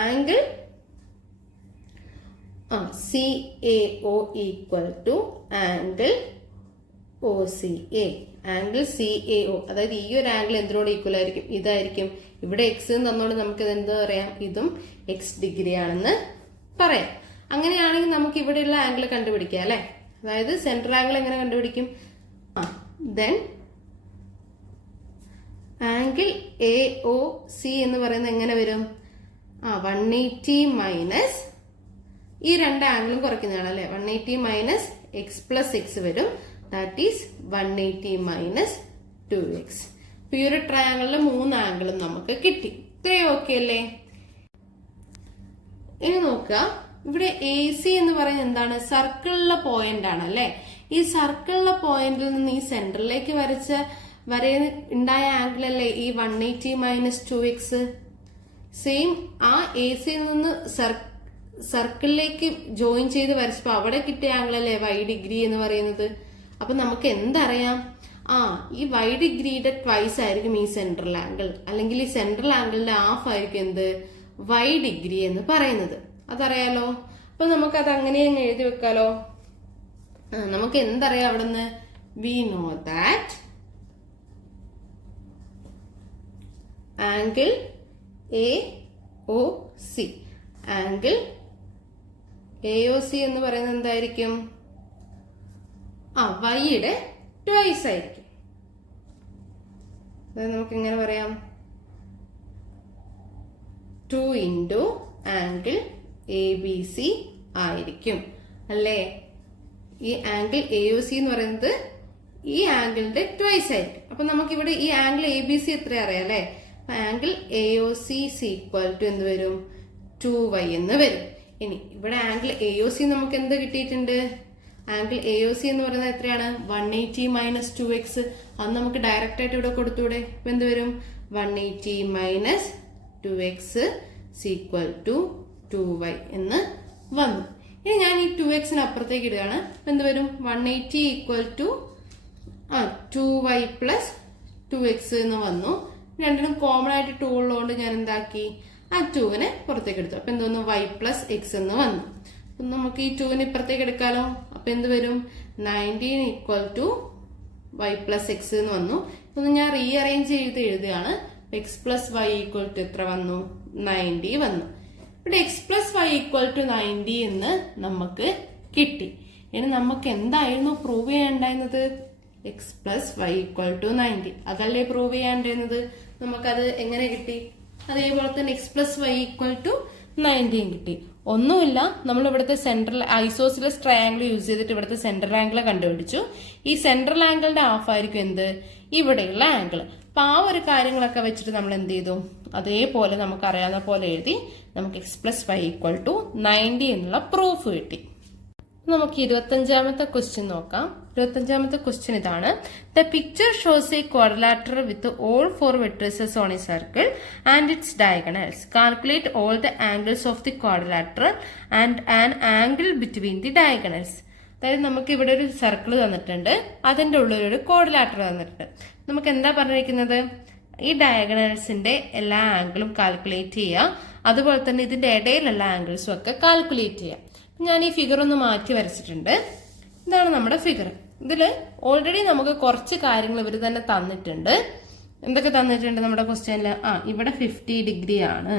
Angle CAO equal to angle OCA. Angle CAO അതായത് ഈ ഒരു ആംഗിൾ എന്തിനോട് ഈക്വൽ ആയിരിക്കും? ഇതായിരിക്കും. ഇവിടെ എക്സ് തന്നോണ്ട് നമുക്ക് ഇത് എന്ത് പറയാം? ഇതും X ഡിഗ്രി ആണെന്ന് പറയാം. അങ്ങനെയാണെങ്കിൽ നമുക്ക് ഇവിടെയുള്ള ആംഗിൾ കണ്ടുപിടിക്കാം അല്ലെ? അതായത് സെൻട്രൽ ആംഗിൾ എങ്ങനെ കണ്ടുപിടിക്കും? ദെൻ ആംഗിൾ AOC എന്ന് പറയുന്നത് എങ്ങനെ വരും? 180 മൈനസ് ഈ രണ്ട് ആംഗിളും കുറയ്ക്കുന്നതാണ് അല്ലെ. 180 മൈനസ് എക്സ് പ്ലസ് എക്സ് വരും. That is 180 minus 2x. അപ്പൊ ഈ ഒരു ട്രയാങ്കിളിലെ 3 ആംഗിളും നമുക്ക് കിട്ടി. ഇത്രയും ഓക്കെ അല്ലേ? ഇനി നോക്കുക, ഇവിടെ AC എന്ന് പറയുന്നത് എന്താണ്? സർക്കിളിലെ പോയിന്റ് ആണ് അല്ലെ. ഈ സർക്കിളിലെ പോയിന്റിൽ നിന്ന് ഈ സെന്ററിലേക്ക് ഉണ്ടായ ആംഗിൾ അല്ലേ ഈ 180 മൈനസ് 2x. സെയിം ആ AC-യിൽ നിന്ന് സർക്കിളിലേക്ക് ജോയിൻ ചെയ്ത് വരച്ചപ്പോ അവിടെ കിട്ടിയ ആംഗിൾ അല്ലേ y ഡിഗ്രി എന്ന് പറയുന്നത്. അപ്പൊ നമുക്ക് എന്തറിയാം? ഈ y ഡിഗ്രിയുടെ ട്വൈസ് ആയിരിക്കും ഈ സെൻട്രൽ ആംഗിൾ, അല്ലെങ്കിൽ ഈ സെൻട്രൽ ആംഗിളിന്റെ ഹാഫ് ആയിരിക്കും എന്ത്? y ഡിഗ്രി എന്ന് പറയുന്നത്. അതറിയാലോ. അപ്പൊ നമുക്കത് അങ്ങനെ അങ്ങ് എഴുതി വെക്കാലോ. നമുക്ക് എന്തറിയാം അവിടുന്ന്? We know that angle AOC angle AOC എന്ന് പറയുന്നത് എന്തായിരിക്കും? വൈയുടെ ട്വൈസ് ആയിരിക്കും. അതായത് നമുക്ക് എങ്ങനെ പറയാം? 2 ഇൻറ്റു ആംഗിൾ ABC ആയിരിക്കും അല്ലേ. ഈ ആംഗിൾ AOC എന്ന് പറയുന്നത് ഈ ആംഗിളിന്റെ ട്വൈസ് ആയിരിക്കും. അപ്പൊ നമുക്കിവിടെ ഈ ആംഗിൾ ABC എത്ര അറിയാം അല്ലെ. ആംഗിൾ AOC ഈക്വൽ ടു എന്ത് വരും? 2y എന്ന് വരും. ഇനി ഇവിടെ ആംഗിൾ AOC നമുക്ക് എന്ത് കിട്ടിയിട്ടുണ്ട്? ആംഗിൾ AOC എന്ന് പറയുന്നത് എത്രയാണ്? 180 മൈനസ് 2x. അത് നമുക്ക് ഡയറക്റ്റ് ആയിട്ട് ഇവിടെ കൊടുത്തൂടെ? എന്ത് വരും? 180 minus 2x equal to 2y എന്ന് വന്നു. ഇനി ഞാൻ ഈ 2x അപ്പുറത്തേക്ക് ഇടുകയാണ്. എന്ത് വരും? 180 equal to 2y plus 2x എന്ന് വന്നു. രണ്ടിനും കോമൺ ആയിട്ട് 2 ഉള്ളതുകൊണ്ട് ഞാൻ എന്താക്കി? ആ 2നെ പുറത്തേക്ക് എടുത്തു. അപ്പൊ എന്തോന്നു? y പ്ലസ് എക്സ് എന്ന് വന്നു. അപ്പൊ നമുക്ക് ഈ 2നെ ഇപ്പുറത്തേക്ക് എടുക്കാലോ. അപ്പൊ എന്ത് വരും? 19 equal to y plus x എന്ന് വന്നു. ഇതൊന്ന് ഞാൻ റീഅറേഞ്ച് ചെയ്ത് എഴുതുകയാണ്. X plus y equal to എത്ര വന്നു? 90 വന്നു. ഇവിടെ x plus y equal to 90 എന്ന് നമുക്ക് കിട്ടി. ഇനി നമുക്ക് എന്തായിരുന്നു പ്രൂവ് ചെയ്യേണ്ടായിരുന്നത്? X plus y equal to 90. അതല്ലേ പ്രൂവ് ചെയ്യേണ്ടിരുന്നത്. നമുക്കത് എങ്ങനെ കിട്ടി? അതേപോലെ തന്നെ x plus y equal to 90 കിട്ടി. ഒന്നുമില്ല, നമ്മൾ ഇവിടുത്തെ സെൻട്രൽ ഐസോസിലസ് ട്രയാംഗിൾ യൂസ് ചെയ്തിട്ട് ഇവിടുത്തെ സെൻട്രൽ ആംഗിൾ കണ്ടുപിടിച്ചു. ഈ സെൻട്രൽ ആംഗിളിന്റെ ഹാഫ് ആയിരിക്കും എന്ത്? ഇവിടെയുള്ള ആംഗിൾ. അപ്പൊ ആ ഒരു കാര്യങ്ങളൊക്കെ വെച്ചിട്ട് നമ്മൾ എന്ത് ചെയ്തു? അതേപോലെ നമുക്ക് അറിയാവുന്ന പോലെ എഴുതി നമുക്ക് x plus y equal to 90 എന്നുള്ള പ്രൂഫ് കിട്ടി. നമുക്ക് 25ാമത്തെ ക്വസ്റ്റ്യൻ നോക്കാം. 25ാമത്തെ ക്വസ്റ്റ്യൻ ഇതാണ്. The picture shows a quadrilateral with all 4 vertices on a circle and its diagonals. Calculate all the angles of the quadrilateral and an angle between the diagonals. അതായത് നമുക്ക് ഇവിടെ ഒരു സർക്കിൾ തന്നിട്ടുണ്ട്, അതിന്റെ ഉള്ളിൽ ഒരു ക്വാഡ്രിലാറ്ററൽ തന്നിട്ടുണ്ട്. നമുക്ക് എന്താ പറഞ്ഞിരിക്കുന്നത്? ഈ ഡയഗണൽസിന്റെ എല്ലാ ആംഗിളും കാൽക്കുലേറ്റ് ചെയ്യുക, അതുപോലെ തന്നെ ഇതിന്റെ ഇടയിലുള്ള ആംഗിൾസും ഒക്കെ കാൽക്കുലേറ്റ് ചെയ്യാം. ഞാൻ ഈ ഫിഗർ ഒന്ന് മാറ്റി വരച്ചിട്ടുണ്ട്. ഇതാണ് നമ്മുടെ ഫിഗർ. ഇതിൽ ഓൾറെഡി നമുക്ക് കുറച്ച് കാര്യങ്ങൾ ഇവർ തന്നെ തന്നിട്ടുണ്ട്. എന്തൊക്കെ തന്നിട്ടുണ്ട് നമ്മുടെ ക്വസ്റ്റ്യനിൽ? ഇവിടെ 50 ഡിഗ്രി ആണ്,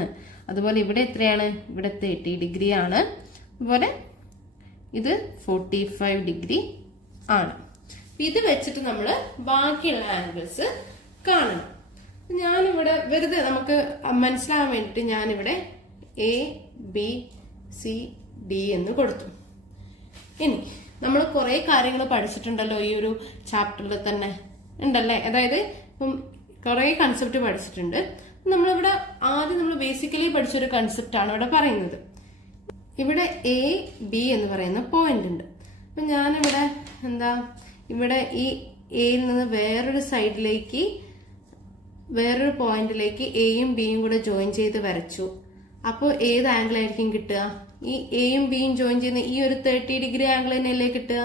അതുപോലെ ഇവിടെ എത്രയാണ്? ഇവിടെ 30 ഡിഗ്രി ആണ്, അതുപോലെ ഇത് 45 ഡിഗ്രി ആണ്. ഇത് വെച്ചിട്ട് നമ്മൾ ബാക്കിയുള്ള ആംഗിൾസ് കാണണം. ഞാനിവിടെ വെറുതെ നമുക്ക് മനസ്സിലാകാൻ വേണ്ടിയിട്ട് ഞാനിവിടെ ABCD എന്ന് കൊടുത്തു. ഇനി നമ്മൾ കുറെ കാര്യങ്ങൾ പഠിച്ചിട്ടുണ്ടല്ലോ ഈ ഒരു ചാപ്റ്ററിൽ തന്നെ ഉണ്ടല്ലേ. അതായത് ഇപ്പം കുറെ കൺസെപ്റ്റ് പഠിച്ചിട്ടുണ്ട്. നമ്മളിവിടെ ആദ്യം നമ്മൾ ബേസിക്കലി പഠിച്ചൊരു കൺസെപ്റ്റ് ആണ് ഇവിടെ പറയുന്നത്. ഇവിടെ AB എന്ന് പറയുന്ന പോയിന്റ് ഉണ്ട്. അപ്പൊ ഞാനിവിടെ ഇവിടെ ഈ എയിൽ നിന്ന് വേറൊരു സൈഡിലേക്ക് വേറൊരു പോയിന്റിലേക്ക് എയും ബിയും കൂടെ ജോയിൻ ചെയ്ത് വരച്ചു. അപ്പോൾ ഏത് ആംഗിൾ ആയിരിക്കും കിട്ടുക? ഈ എയും ബിയും ജോയിൻ ചെയ്യുന്ന ഈ ഒരു 30 ഡിഗ്രി ആംഗിൾ തന്നെയല്ലേ കിട്ടുക?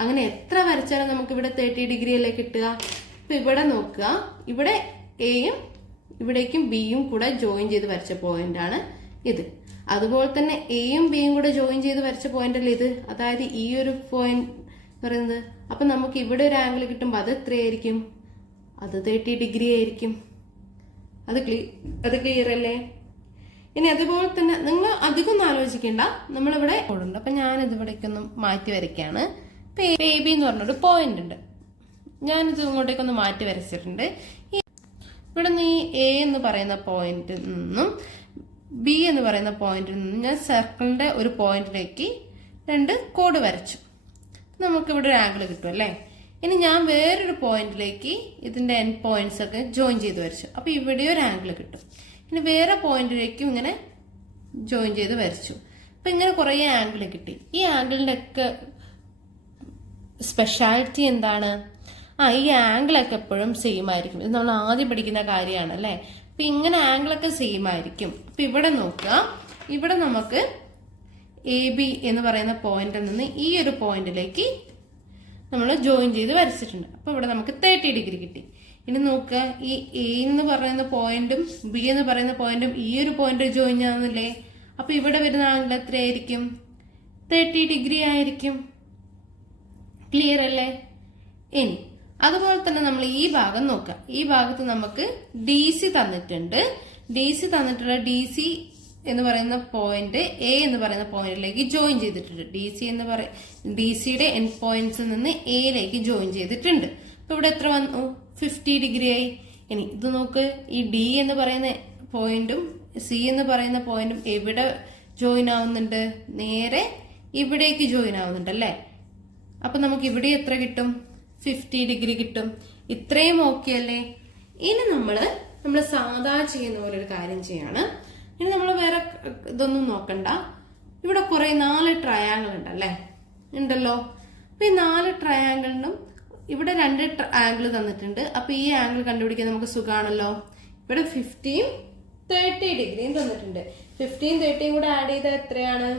അങ്ങനെ എത്ര വരച്ചാലും നമുക്ക് ഇവിടെ 30 ഡിഗ്രി അല്ലേ കിട്ടുക? അപ്പൊ ഇവിടെ നോക്കുക, ഇവിടെ എയും ഇവിടേക്കും ബിയും കൂടെ ജോയിൻ ചെയ്ത് വരച്ച പോയിന്റ് ആണ് ഇത്. അതുപോലെ തന്നെ എയും ബിയും കൂടെ ജോയിൻ ചെയ്ത് വരച്ച പോയിന്റ് അല്ലേ ഇത്. അതായത് ഈ ഒരു പോയിന്റ് പറയുന്നത്. അപ്പൊ നമുക്ക് ഇവിടെ ഒരു ആംഗിൾ കിട്ടുമ്പോൾ അത് എത്രയായിരിക്കും? അത് 30 ഡിഗ്രി ആയിരിക്കും. അത് ക്ലിയർ അല്ലേ? ഇനി അതുപോലെ തന്നെ നിങ്ങൾ അധികം ഒന്നും ആലോചിക്കേണ്ട, നമ്മളിവിടെ ഉണ്ട്. അപ്പൊ ഞാനിത് ഇവിടേക്കൊന്ന് മാറ്റി വരയ്ക്കാണ്. ഇപ്പൊ AB എന്ന് പറഞ്ഞൊരു പോയിന്റ് ഉണ്ട്, ഞാനിത് ഇങ്ങോട്ടേക്കൊന്ന് മാറ്റി വരച്ചിട്ടുണ്ട്. ഇവിടെ നിന്ന് ഈ എ എന്ന് പറയുന്ന പോയിന്റിൽ നിന്നും ബി എന്ന് പറയുന്ന പോയിന്റിൽ നിന്നും ഞാൻ സർക്കിളിന്റെ ഒരു പോയിന്റിലേക്ക് 2 കോഡ് വരച്ചു. നമുക്ക് ഇവിടെ ഒരു ആംഗിൾ കിട്ടും അല്ലേ. ഇനി ഞാൻ വേറൊരു പോയിന്റിലേക്ക് ഇതിന്റെ എൻഡ് പോയിന്റ്സ് ഒക്കെ ജോയിൻ ചെയ്ത് വരച്ചു. അപ്പൊ ഇവിടെ ഒരു ആംഗിൾ കിട്ടും. ഇനി വേറെ പോയിന്റിലേക്കും ഇങ്ങനെ ജോയിൻ ചെയ്ത് വരച്ചു. അപ്പൊ ഇങ്ങനെ കുറെ ആംഗിൾ കിട്ടി. ഈ ആംഗിളിന്റെ ഒക്കെ സ്പെഷ്യാലിറ്റി എന്താണ്? ഈ ആംഗിളൊക്കെ എപ്പോഴും സെയിം ആയിരിക്കും. ഇത് നമ്മൾ ആദ്യം പഠിക്കുന്ന കാര്യമാണ് അല്ലേ. അപ്പൊ ഇങ്ങനെ ആംഗിളൊക്കെ സെയിം ആയിരിക്കും. അപ്പൊ ഇവിടെ നോക്കുക, ഇവിടെ നമുക്ക് എ ബി എന്ന് പറയുന്ന പോയിന്റിൽ നിന്ന് ഈ ഒരു പോയിന്റിലേക്ക് നമ്മൾ ജോയിൻ ചെയ്ത് വരച്ചിട്ടുണ്ട്. അപ്പൊ ഇവിടെ നമുക്ക് 30 ഡിഗ്രി കിട്ടി. ഇനി നോക്കുക, ഈ എ എന്ന് പറയുന്ന പോയിന്റും ബി എന്ന് പറയുന്ന പോയിന്റും ഈ ഒരു പോയിന്റ് ജോയിൻ ആവുന്നില്ലേ. അപ്പൊ ഇവിടെ വരുന്ന ആംഗിൾ എത്രയായിരിക്കും? 30 ഡിഗ്രി ആയിരിക്കും. ക്ലിയർ അല്ലേ? ഇനി അതുപോലെ തന്നെ നമ്മൾ ഈ ഭാഗം നോക്കാം. ഈ ഭാഗത്ത് നമുക്ക് ഡി സി തന്നിട്ടുണ്ട്. ഡി സി എന്ന് പറയുന്ന പോയിന്റ് എ എന്ന് പറയുന്ന പോയിന്റിലേക്ക് ജോയിൻ ചെയ്തിട്ടുണ്ട്. ഡി സിയുടെ എൻഡ് പോയിന്റ്സിൽ നിന്ന് എയിലേക്ക് ജോയിൻ ചെയ്തിട്ടുണ്ട്. അപ്പൊ ഇവിടെ എത്ര വന്നു? 50 ഡിഗ്രി ആയി. ഇനി ഇത് നോക്ക്, ഈ ഡി എന്ന് പറയുന്ന പോയിന്റും സി എന്ന് പറയുന്ന പോയിന്റും എവിടെ ജോയിൻ ആവുന്നുണ്ട്? നേരെ ഇവിടേക്ക് ജോയിൻ ആവുന്നുണ്ട് അല്ലേ. അപ്പൊ നമുക്ക് ഇവിടെ എത്ര കിട്ടും? 50 ഡിഗ്രി കിട്ടും. ഇത്രയും ഓക്കെ അല്ലേ. ഇനി നമ്മൾ സാധാ ചെയ്യുന്ന പോലെ ഒരു കാര്യം ചെയ്യാണ്. ഇനി നമ്മൾ വേറെ ഇതൊന്നും നോക്കണ്ട. ഇവിടെ കുറെ 4 ട്രയാങ്കിൾ ഉണ്ടല്ലേ, ഉണ്ടല്ലോ. അപ്പൊ ഈ 4 ട്രയാങ്കിളിനും ഇവിടെ 2 ആംഗിൾ തന്നിട്ടുണ്ട്. അപ്പൊ ഈ ആംഗിൾ കണ്ടുപിടിക്കാൻ നമുക്ക് സുഖാണല്ലോ. ഇവിടെ 50 30 ഡിഗ്രിയും തന്നിട്ടുണ്ട്. 50 30 കൂടെ ആഡ് ചെയ്താൽ എത്രയാണ്?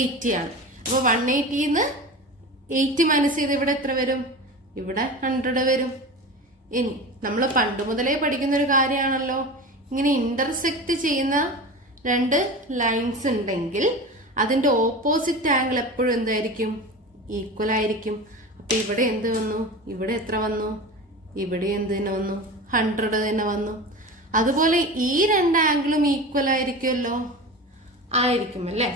80 ആണ്. അപ്പൊ 180 80 മൈനസ് ചെയ്ത് ഇവിടെ എത്ര വരും? ഇവിടെ 100 വരും. ഇനി നമ്മൾ പണ്ട് മുതലേ പഠിക്കുന്ന ഒരു കാര്യമാണല്ലോ, ഇങ്ങനെ ഇന്റർസെക്ട് ചെയ്യുന്ന 2 ലൈൻസ് ഉണ്ടെങ്കിൽ അതിന്റെ ഓപ്പോസിറ്റ് ആംഗിൾ എപ്പോഴും എന്തായിരിക്കും? ഈക്വൽ ആയിരിക്കും. അപ്പൊ ഇവിടെ എന്ത് വന്നു? ഇവിടെ എത്ര വന്നു? ഇവിടെ എന്ത് തന്നെ വന്നു? 100 തന്നെ വന്നു. അതുപോലെ ഈ 2 ആംഗിളും ഈക്വൽ ആയിരിക്കുമല്ലോ. ആയിരിക്കും അല്ലേ.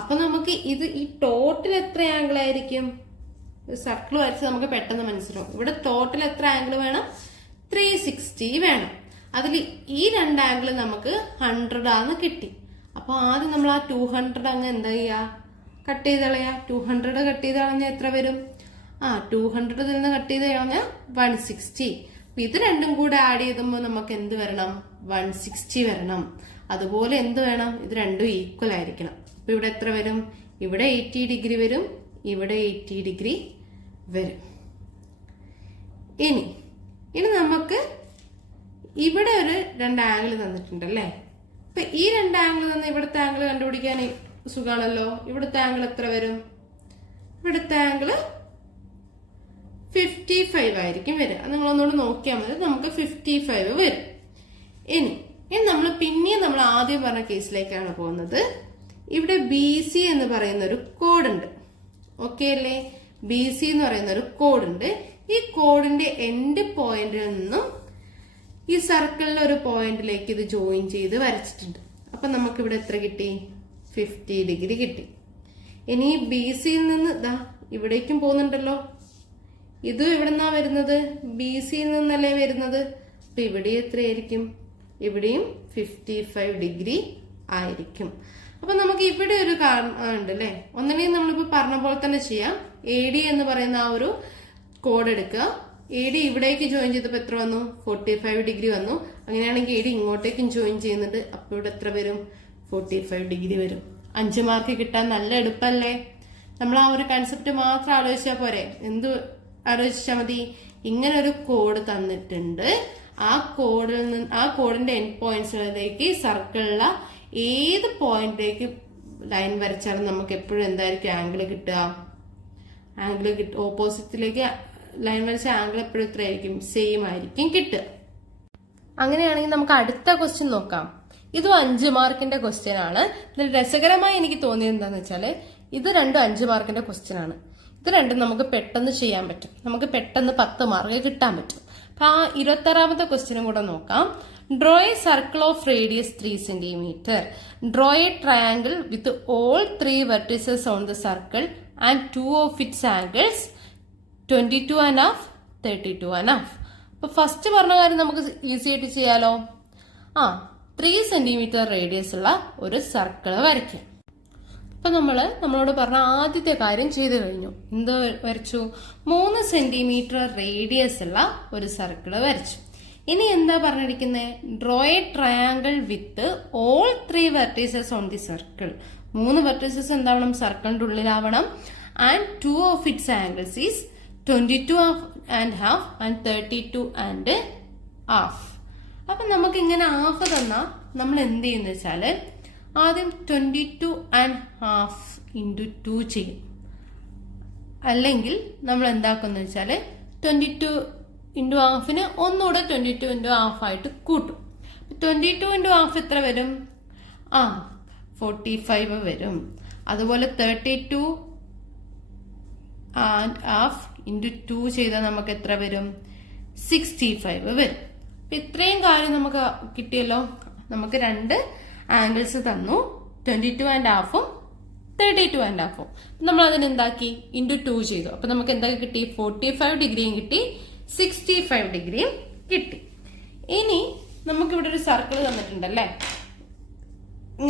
അപ്പൊ നമുക്ക് ഈ ടോട്ടൽ എത്ര ആംഗിൾ ആയിരിക്കും? സർക്കിൾ വരച്ച് നമുക്ക് പെട്ടെന്ന് മനസ്സിലാവും. ഇവിടെ ടോട്ടൽ എത്ര ആംഗിൾ വേണം? 360 വേണം. അതിൽ ഈ 2 ആംഗിൾ നമുക്ക് 100 ആന്ന് കിട്ടി. അപ്പൊ ആദ്യം നമ്മൾ ആ 200 അങ്ങ് എന്താ ചെയ്യാ? കട്ട് ചെയ്ത് കളയാ. 200 കട്ട് ചെയ്ത് കളഞ്ഞാൽ എത്ര വരും? 200 നിന്ന് കട്ട് ചെയ്ത് കളഞ്ഞാൽ 160. അപ്പൊ ഇത് രണ്ടും കൂടെ ആഡ് ചെയ്തുമ്പോൾ നമുക്ക് എന്ത് വരണം? 160 വരണം. അതുപോലെ എന്ത് വേണം? ഇത് രണ്ടും ഈക്വൽ ആയിരിക്കണം. അപ്പൊ ഇവിടെ എത്ര വരും? ഇവിടെ 80 ഡിഗ്രി വരും, ഇവിടെ 80 ഡിഗ്രി വരും. ഇനി നമുക്ക് ഇവിടെ ഒരു 2 ആംഗിൾ തന്നിട്ടുണ്ടല്ലേ. അപ്പൊ ഈ 2 ആംഗിൾ തന്നെ ഇവിടുത്തെ ആംഗിൾ കണ്ടുപിടിക്കാൻ സുഖാണല്ലോ. ഇവിടുത്തെ ആംഗിൾ എത്ര വരും? ഇവിടുത്തെ ആംഗിൾ 55 ആയിരിക്കും വരിക. നിങ്ങൾ ഒന്നുകൂടെ നോക്കിയാൽ മതി. നമുക്ക് 55 വരും. ഇനി നമ്മൾ ആദ്യം പറഞ്ഞ കേസിലേക്കാണ് പോകുന്നത്. ഇവിടെ ബി സി എന്ന് പറയുന്ന ഒരു കോഡ് ഉണ്ട്. ഓക്കെ അല്ലേ? ബി സി എന്ന് പറയുന്ന ഒരു കോഡ് ഉണ്ട്. ഈ കോഡിന്റെ എൻഡ് പോയിന്റിൽ നിന്നും ഈ സർക്കിളിലെ ഒരു പോയിന്റിലേക്ക് ഇത് ജോയിൻ ചെയ്ത് വരച്ചിട്ടുണ്ട്. അപ്പൊ നമുക്ക് ഇവിടെ എത്ര കിട്ടി? 50 ഡിഗ്രി കിട്ടി. ഇനി ബി സിയിൽ നിന്ന് ഇവിടേക്കും പോകുന്നുണ്ടല്ലോ. ഇതും എവിടെന്നാ വരുന്നത്? ബി സിയിൽ നിന്നല്ലേ വരുന്നത്. അപ്പൊ ഇവിടെ എത്രയായിരിക്കും? ഇവിടെയും 55 ഡിഗ്രി ആയിരിക്കും. അപ്പൊ നമുക്ക് ഇവിടെ ഒരു ഉണ്ട് അല്ലെ. ഒന്നിനെയും നമ്മളിപ്പോ പറഞ്ഞ പോലെ തന്നെ ചെയ്യാം. എ ഡി എന്ന് പറയുന്ന ആ ഒരു കോഡ് എടുക്കുക. എ ഡി ഇവിടേക്ക് ജോയിൻ ചെയ്തപ്പോ എത്ര വന്നു? 45 ഡിഗ്രി വന്നു. അങ്ങനെയാണെങ്കിൽ എ ഡി ഇങ്ങോട്ടേക്കും ജോയിൻ ചെയ്യുന്നുണ്ട്. അപ്പൊ ഇവിടെ എത്ര വരും? 45 ഡിഗ്രി വരും. 5 മാർക്ക് കിട്ടാൻ നല്ല എളുപ്പല്ലേ. നമ്മൾ ആ ഒരു കൺസെപ്റ്റ് മാത്രം ആലോചിച്ചാൽ പോരെ. എന്ത് ആലോചിച്ചാൽ മതി? ഇങ്ങനെ ഒരു കോഡ് തന്നിട്ടുണ്ട്. ആ കോഡിന്റെ എൻഡ് പോയിന്റ്സിലേക്ക് സർക്കിളിലെ ഏത് പോയിന്റിലേക്ക് ലൈൻ വരച്ചാലും നമുക്ക് എപ്പോഴും എന്തായിരിക്കും ആംഗിൾ കിട്ടുക? ഓപ്പോസിറ്റിലേക്ക് ലൈൻ വരച്ച ആംഗിൾ എപ്പോഴും എത്രയായിരിക്കും? സെയിം ആയിരിക്കും കിട്ടുക. അങ്ങനെയാണെങ്കിൽ നമുക്ക് അടുത്ത ക്വസ്റ്റ്യൻ നോക്കാം. ഇതും 5 മാർക്കിന്റെ ക്വസ്റ്റ്യൻ ആണ്. ഇതിൽ രസകരമായി എനിക്ക് തോന്നിയത് എന്താന്ന് വെച്ചാല് ഇത് രണ്ടും 5 മാർക്കിന്റെ ക്വസ്റ്റ്യൻ ആണ്. ഇത് രണ്ടും നമുക്ക് പെട്ടെന്ന് ചെയ്യാൻ പറ്റും. നമുക്ക് പെട്ടെന്ന് 10 മാർക്ക് കിട്ടാൻ പറ്റും. അപ്പൊ ആ 26ാമത്തെ ക്വസ്റ്റ്യനും കൂടെ നോക്കാം. Draw A circle of radius 3 cm. Draw a triangle with all 3 vertices on the circle and 2 of its angles 22 and half, 32 and half. അപ്പൊ ഫസ്റ്റ് പറഞ്ഞ കാര്യം നമുക്ക് ഈസി ആയിട്ട് ചെയ്യാലോ. 3 സെന്റിമീറ്റർ റേഡിയസ് ഉള്ള ഒരു സർക്കിള് വരയ്ക്കാം. അപ്പൊ നമ്മളോട് പറഞ്ഞ ആദ്യത്തെ കാര്യം ചെയ്തു കഴിഞ്ഞു. എന്ത് വരച്ചു? 3 സെന്റിമീറ്റർ റേഡിയസ് ഉള്ള ഒരു സർക്കിള് വരച്ചു. ഇനി എന്താ പറഞ്ഞിരിക്കുന്നത്? Draw a triangle with all 3 vertices on the circle. 3 vertices എന്താവണം? സർക്കിളിന്റെ ഉള്ളിലാവണം. And 2 of its angles is 22.5 and 32.5. അപ്പൊ നമുക്ക് ഇങ്ങനെ ഹാഫ് തന്നാ നമ്മൾ എന്ത് ചെയ്യുന്ന വെച്ചാല് ആദ്യം 22.5 into 2 ചെയ്യും. അല്ലെങ്കിൽ നമ്മൾ എന്താക്കുന്ന വെച്ചാല് 22 into halfന് ഒന്നുകൂടെ 22 into half ആയിട്ട് കൂട്ടും. 22 into half എത്ര വരും? 45 വരും. അതുപോലെ 32.5 into 2 ചെയ്താൽ നമുക്ക് എത്ര വരും? 65 വരും. ഇത്രയും കാര്യം നമുക്ക് കിട്ടിയല്ലോ. നമുക്ക് 2 ആംഗിൾസ് തന്നു, 22.5 32.5. നമ്മൾ അതിനെന്താക്കി? into 2 ചെയ്തു. അപ്പൊ നമുക്ക് എന്തൊക്കെ കിട്ടി? 45 ഡിഗ്രിയും കിട്ടി, 65 ഡിഗ്രിയും കിട്ടി. ഇനി നമുക്കിവിടെ ഒരു സർക്കിൾ തന്നിട്ടുണ്ടല്ലേ.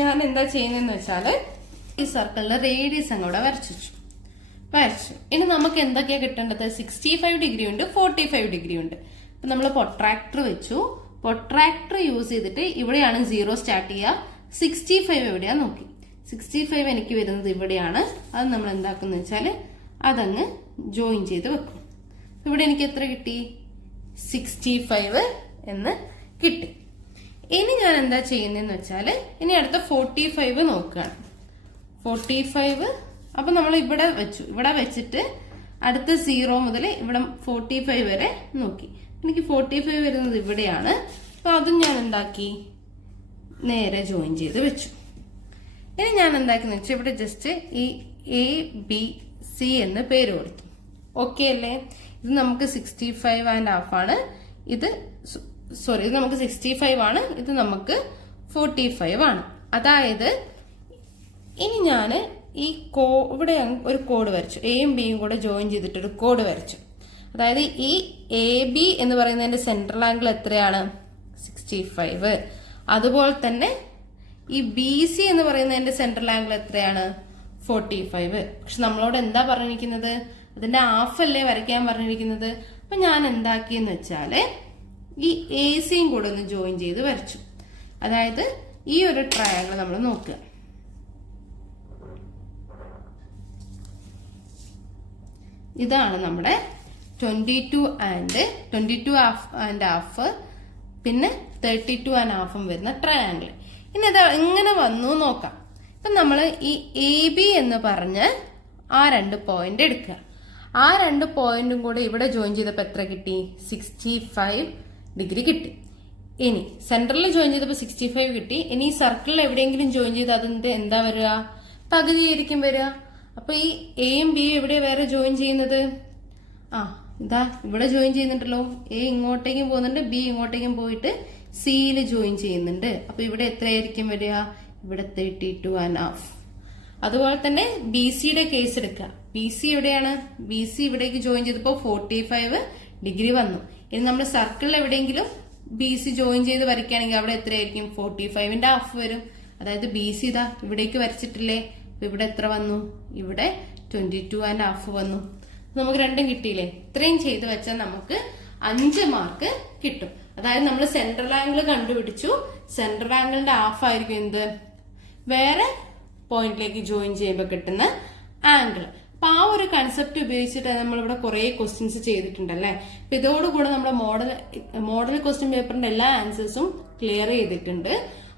ഞാൻ എന്താ ചെയ്യുന്നതെന്ന് വെച്ചാല് ഈ സർക്കിളിന്റെ റേഡിയസ് അങ്ങോട്ട് വരച്ചു. ഇനി നമുക്ക് എന്തൊക്കെയാ കിട്ടേണ്ടത്? 65 ഡിഗ്രി ഉണ്ട്, 45 ഡിഗ്രി ഉണ്ട്. അപ്പൊ നമ്മൾ പൊട്രാക്ടർ വെച്ചു. പൊട്രാക്ടർ യൂസ് ചെയ്തിട്ട് ഇവിടെയാണ് 0 സ്റ്റാർട്ട് ചെയ്യുക. 65 എവിടെയാ നോക്കി. 65 എനിക്ക് വരുന്നത് ഇവിടെയാണ്. അത് നമ്മൾ എന്താക്കുന്ന വെച്ചാല് അതങ്ങ് ജോയിൻ ചെയ്ത് വെക്കും. ഇവിടെ എനിക്ക് എത്ര കിട്ടി? 65 എന്ന് കിട്ടി. ഇനി ഞാൻ എന്താ ചെയ്യുന്നതെന്ന് വെച്ചാല് ഇനി അടുത്ത 45 നോക്കുകയാണ്. 45 അപ്പൊ നമ്മൾ ഇവിടെ വെച്ചു. ഇവിടെ വെച്ചിട്ട് അടുത്ത 0 മുതൽ ഇവിടെ 45 വരെ നോക്കി. എനിക്ക് 45 വരുന്നത് ഇവിടെയാണ്. അപ്പൊ അതും ഞാൻ എന്താക്കി? നേരെ ജോയിൻ ചെയ്ത് വെച്ചു. ഇനി ഞാൻ എന്താക്കിന്ന് വെച്ചാൽ ഇവിടെ ജസ്റ്റ് ഈ ABC എന്ന് പേര് കൊടുത്തു. ഓക്കെ അല്ലേ? ഇത് നമുക്ക് 65.5 ആണ്. ഇത് നമുക്ക് 65 ആണ്. ഇത് നമുക്ക് 45 ആണ്. അതായത് ഇനി ഞാന് ഈ ഇവിടെ ഒരു കോഡ് വരച്ചു. എയും ബിയും കൂടെ ജോയിൻ ചെയ്തിട്ടൊരു കോഡ് വരച്ചു. അതായത് ഈ AB എന്ന് പറയുന്നതിന്റെ സെൻട്രൽ ആംഗിൾ എത്രയാണ്? 65. അതുപോലെ തന്നെ ഈ BC എന്ന് പറയുന്നതിന്റെ സെൻട്രൽ ആംഗിൾ എത്രയാണ്? 45. പക്ഷെ നമ്മളോട് എന്താ പറഞ്ഞിരിക്കുന്നത്? അതിന്റെ ഹാഫ് അല്ലേ വരയ്ക്കാൻ പറഞ്ഞിരിക്കുന്നത്. അപ്പൊ ഞാൻ എന്താക്കിയെന്ന് വെച്ചാല് ഈ ACയും കൂടെ ഒന്ന് ജോയിൻ ചെയ്ത് വരച്ചു. അതായത് ഈ ഒരു ട്രയാങ്കിൾ നമ്മൾ നോക്കുക. ഇതാണ് നമ്മുടെ 22.5 പിന്നെ 32.5 വരുന്ന ട്രയാങ്കിൾ. ഇനി അത് എങ്ങനെ വന്നു നോക്കാം. ഇപ്പൊ നമ്മൾ ഈ AB എന്ന് പറഞ്ഞ് ആ 2 പോയിന്റ് എടുക്കുക. ആ 2 പോയിന്റും കൂടെ ഇവിടെ ജോയിൻ ചെയ്തപ്പോൾ എത്ര കിട്ടി? 65 ഡിഗ്രി കിട്ടി. ഇനി സെന്ററിൽ ജോയിൻ ചെയ്തപ്പോൾ 65 കിട്ടി. ഇനി സർക്കിളിൽ എവിടെയെങ്കിലും ജോയിൻ ചെയ്ത് അതിന്റെ എന്താ വരിക? പകുതിയായിരിക്കും വരിക. അപ്പൊ ഈ എയും ബിയും എവിടെ വേറെ ജോയിൻ ചെയ്യുന്നത്? ഇതാ ഇവിടെ ജോയിൻ ചെയ്യുന്നുണ്ടല്ലോ. എ ഇങ്ങോട്ടേക്കും പോകുന്നുണ്ട്, ബി ഇങ്ങോട്ടേക്കും പോയിട്ട് സിയിൽ ജോയിൻ ചെയ്യുന്നുണ്ട്. അപ്പൊ ഇവിടെ എത്രയായിരിക്കും വരിക? ഇവിടെ 32.5. അതുപോലെ തന്നെ BCയുടെ കേസ് എടുക്കുക. BC എവിടെയാണ്? BC ഇവിടേക്ക് ജോയിൻ ചെയ്തപ്പോൾ 45 ഡിഗ്രി വന്നു. ഇനി നമ്മൾ സർക്കിളിൽ എവിടെയെങ്കിലും BC ജോയിൻ ചെയ്ത് വരയ്ക്കുകയാണെങ്കിൽ അവിടെ എത്രയായിരിക്കും? 45ന്റെ ഹാഫ് വരും. അതായത് BC ഇതാ ഇവിടേക്ക് വരച്ചിട്ടില്ലേ. ഇവിടെ എത്ര വന്നു? ഇവിടെ 22.5 വന്നു. നമുക്ക് രണ്ടും കിട്ടിയില്ലേ? ഇത്രയും ചെയ്ത് വെച്ചാൽ നമുക്ക് 5 മാർക്ക് കിട്ടും. അതായത് നമ്മൾ സെൻട്രൽ ആംഗിൾ കണ്ടുപിടിച്ചു. സെൻട്രൽ ആംഗിളിന്റെ ഹാഫ് ആയിരിക്കും എന്ത്? വേറെ പോയിന്റിലേക്ക് ജോയിൻ ചെയ്യുമ്പോൾ കിട്ടുന്ന ആംഗിൾ. അപ്പൊ ആ ഒരു കൺസെപ്റ്റ് ഉപയോഗിച്ചിട്ട് നമ്മളിവിടെ കുറെ ക്വസ്റ്റ്യൻസ് ചെയ്തിട്ടുണ്ടല്ലേ. അപ്പൊ ഇതോടുകൂടെ നമ്മുടെ മോഡൽ ക്വസ്റ്റ്യൻ പേപ്പറിന്റെ എല്ലാ ആൻസേഴ്സും ക്ലിയർ ചെയ്തിട്ടുണ്ട്.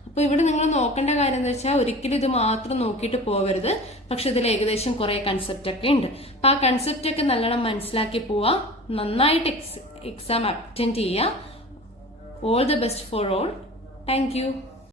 അപ്പൊ ഇവിടെ നിങ്ങൾ നോക്കേണ്ട കാര്യം എന്താ വെച്ചാൽ ഒരിക്കലും ഇത് മാത്രം നോക്കിയിട്ട് പോവരുത്. പക്ഷെ ഇതിൽ ഏകദേശം കുറെ കൺസെപ്റ്റ് ഒക്കെ ഉണ്ട്. അപ്പൊ ആ കൺസെപ്റ്റ് ഒക്കെ നല്ലോണം മനസ്സിലാക്കി പോവാ. നന്നായിട്ട് എക്സാം അറ്റൻഡ് ചെയ്യുക. All the best for all. Thank you.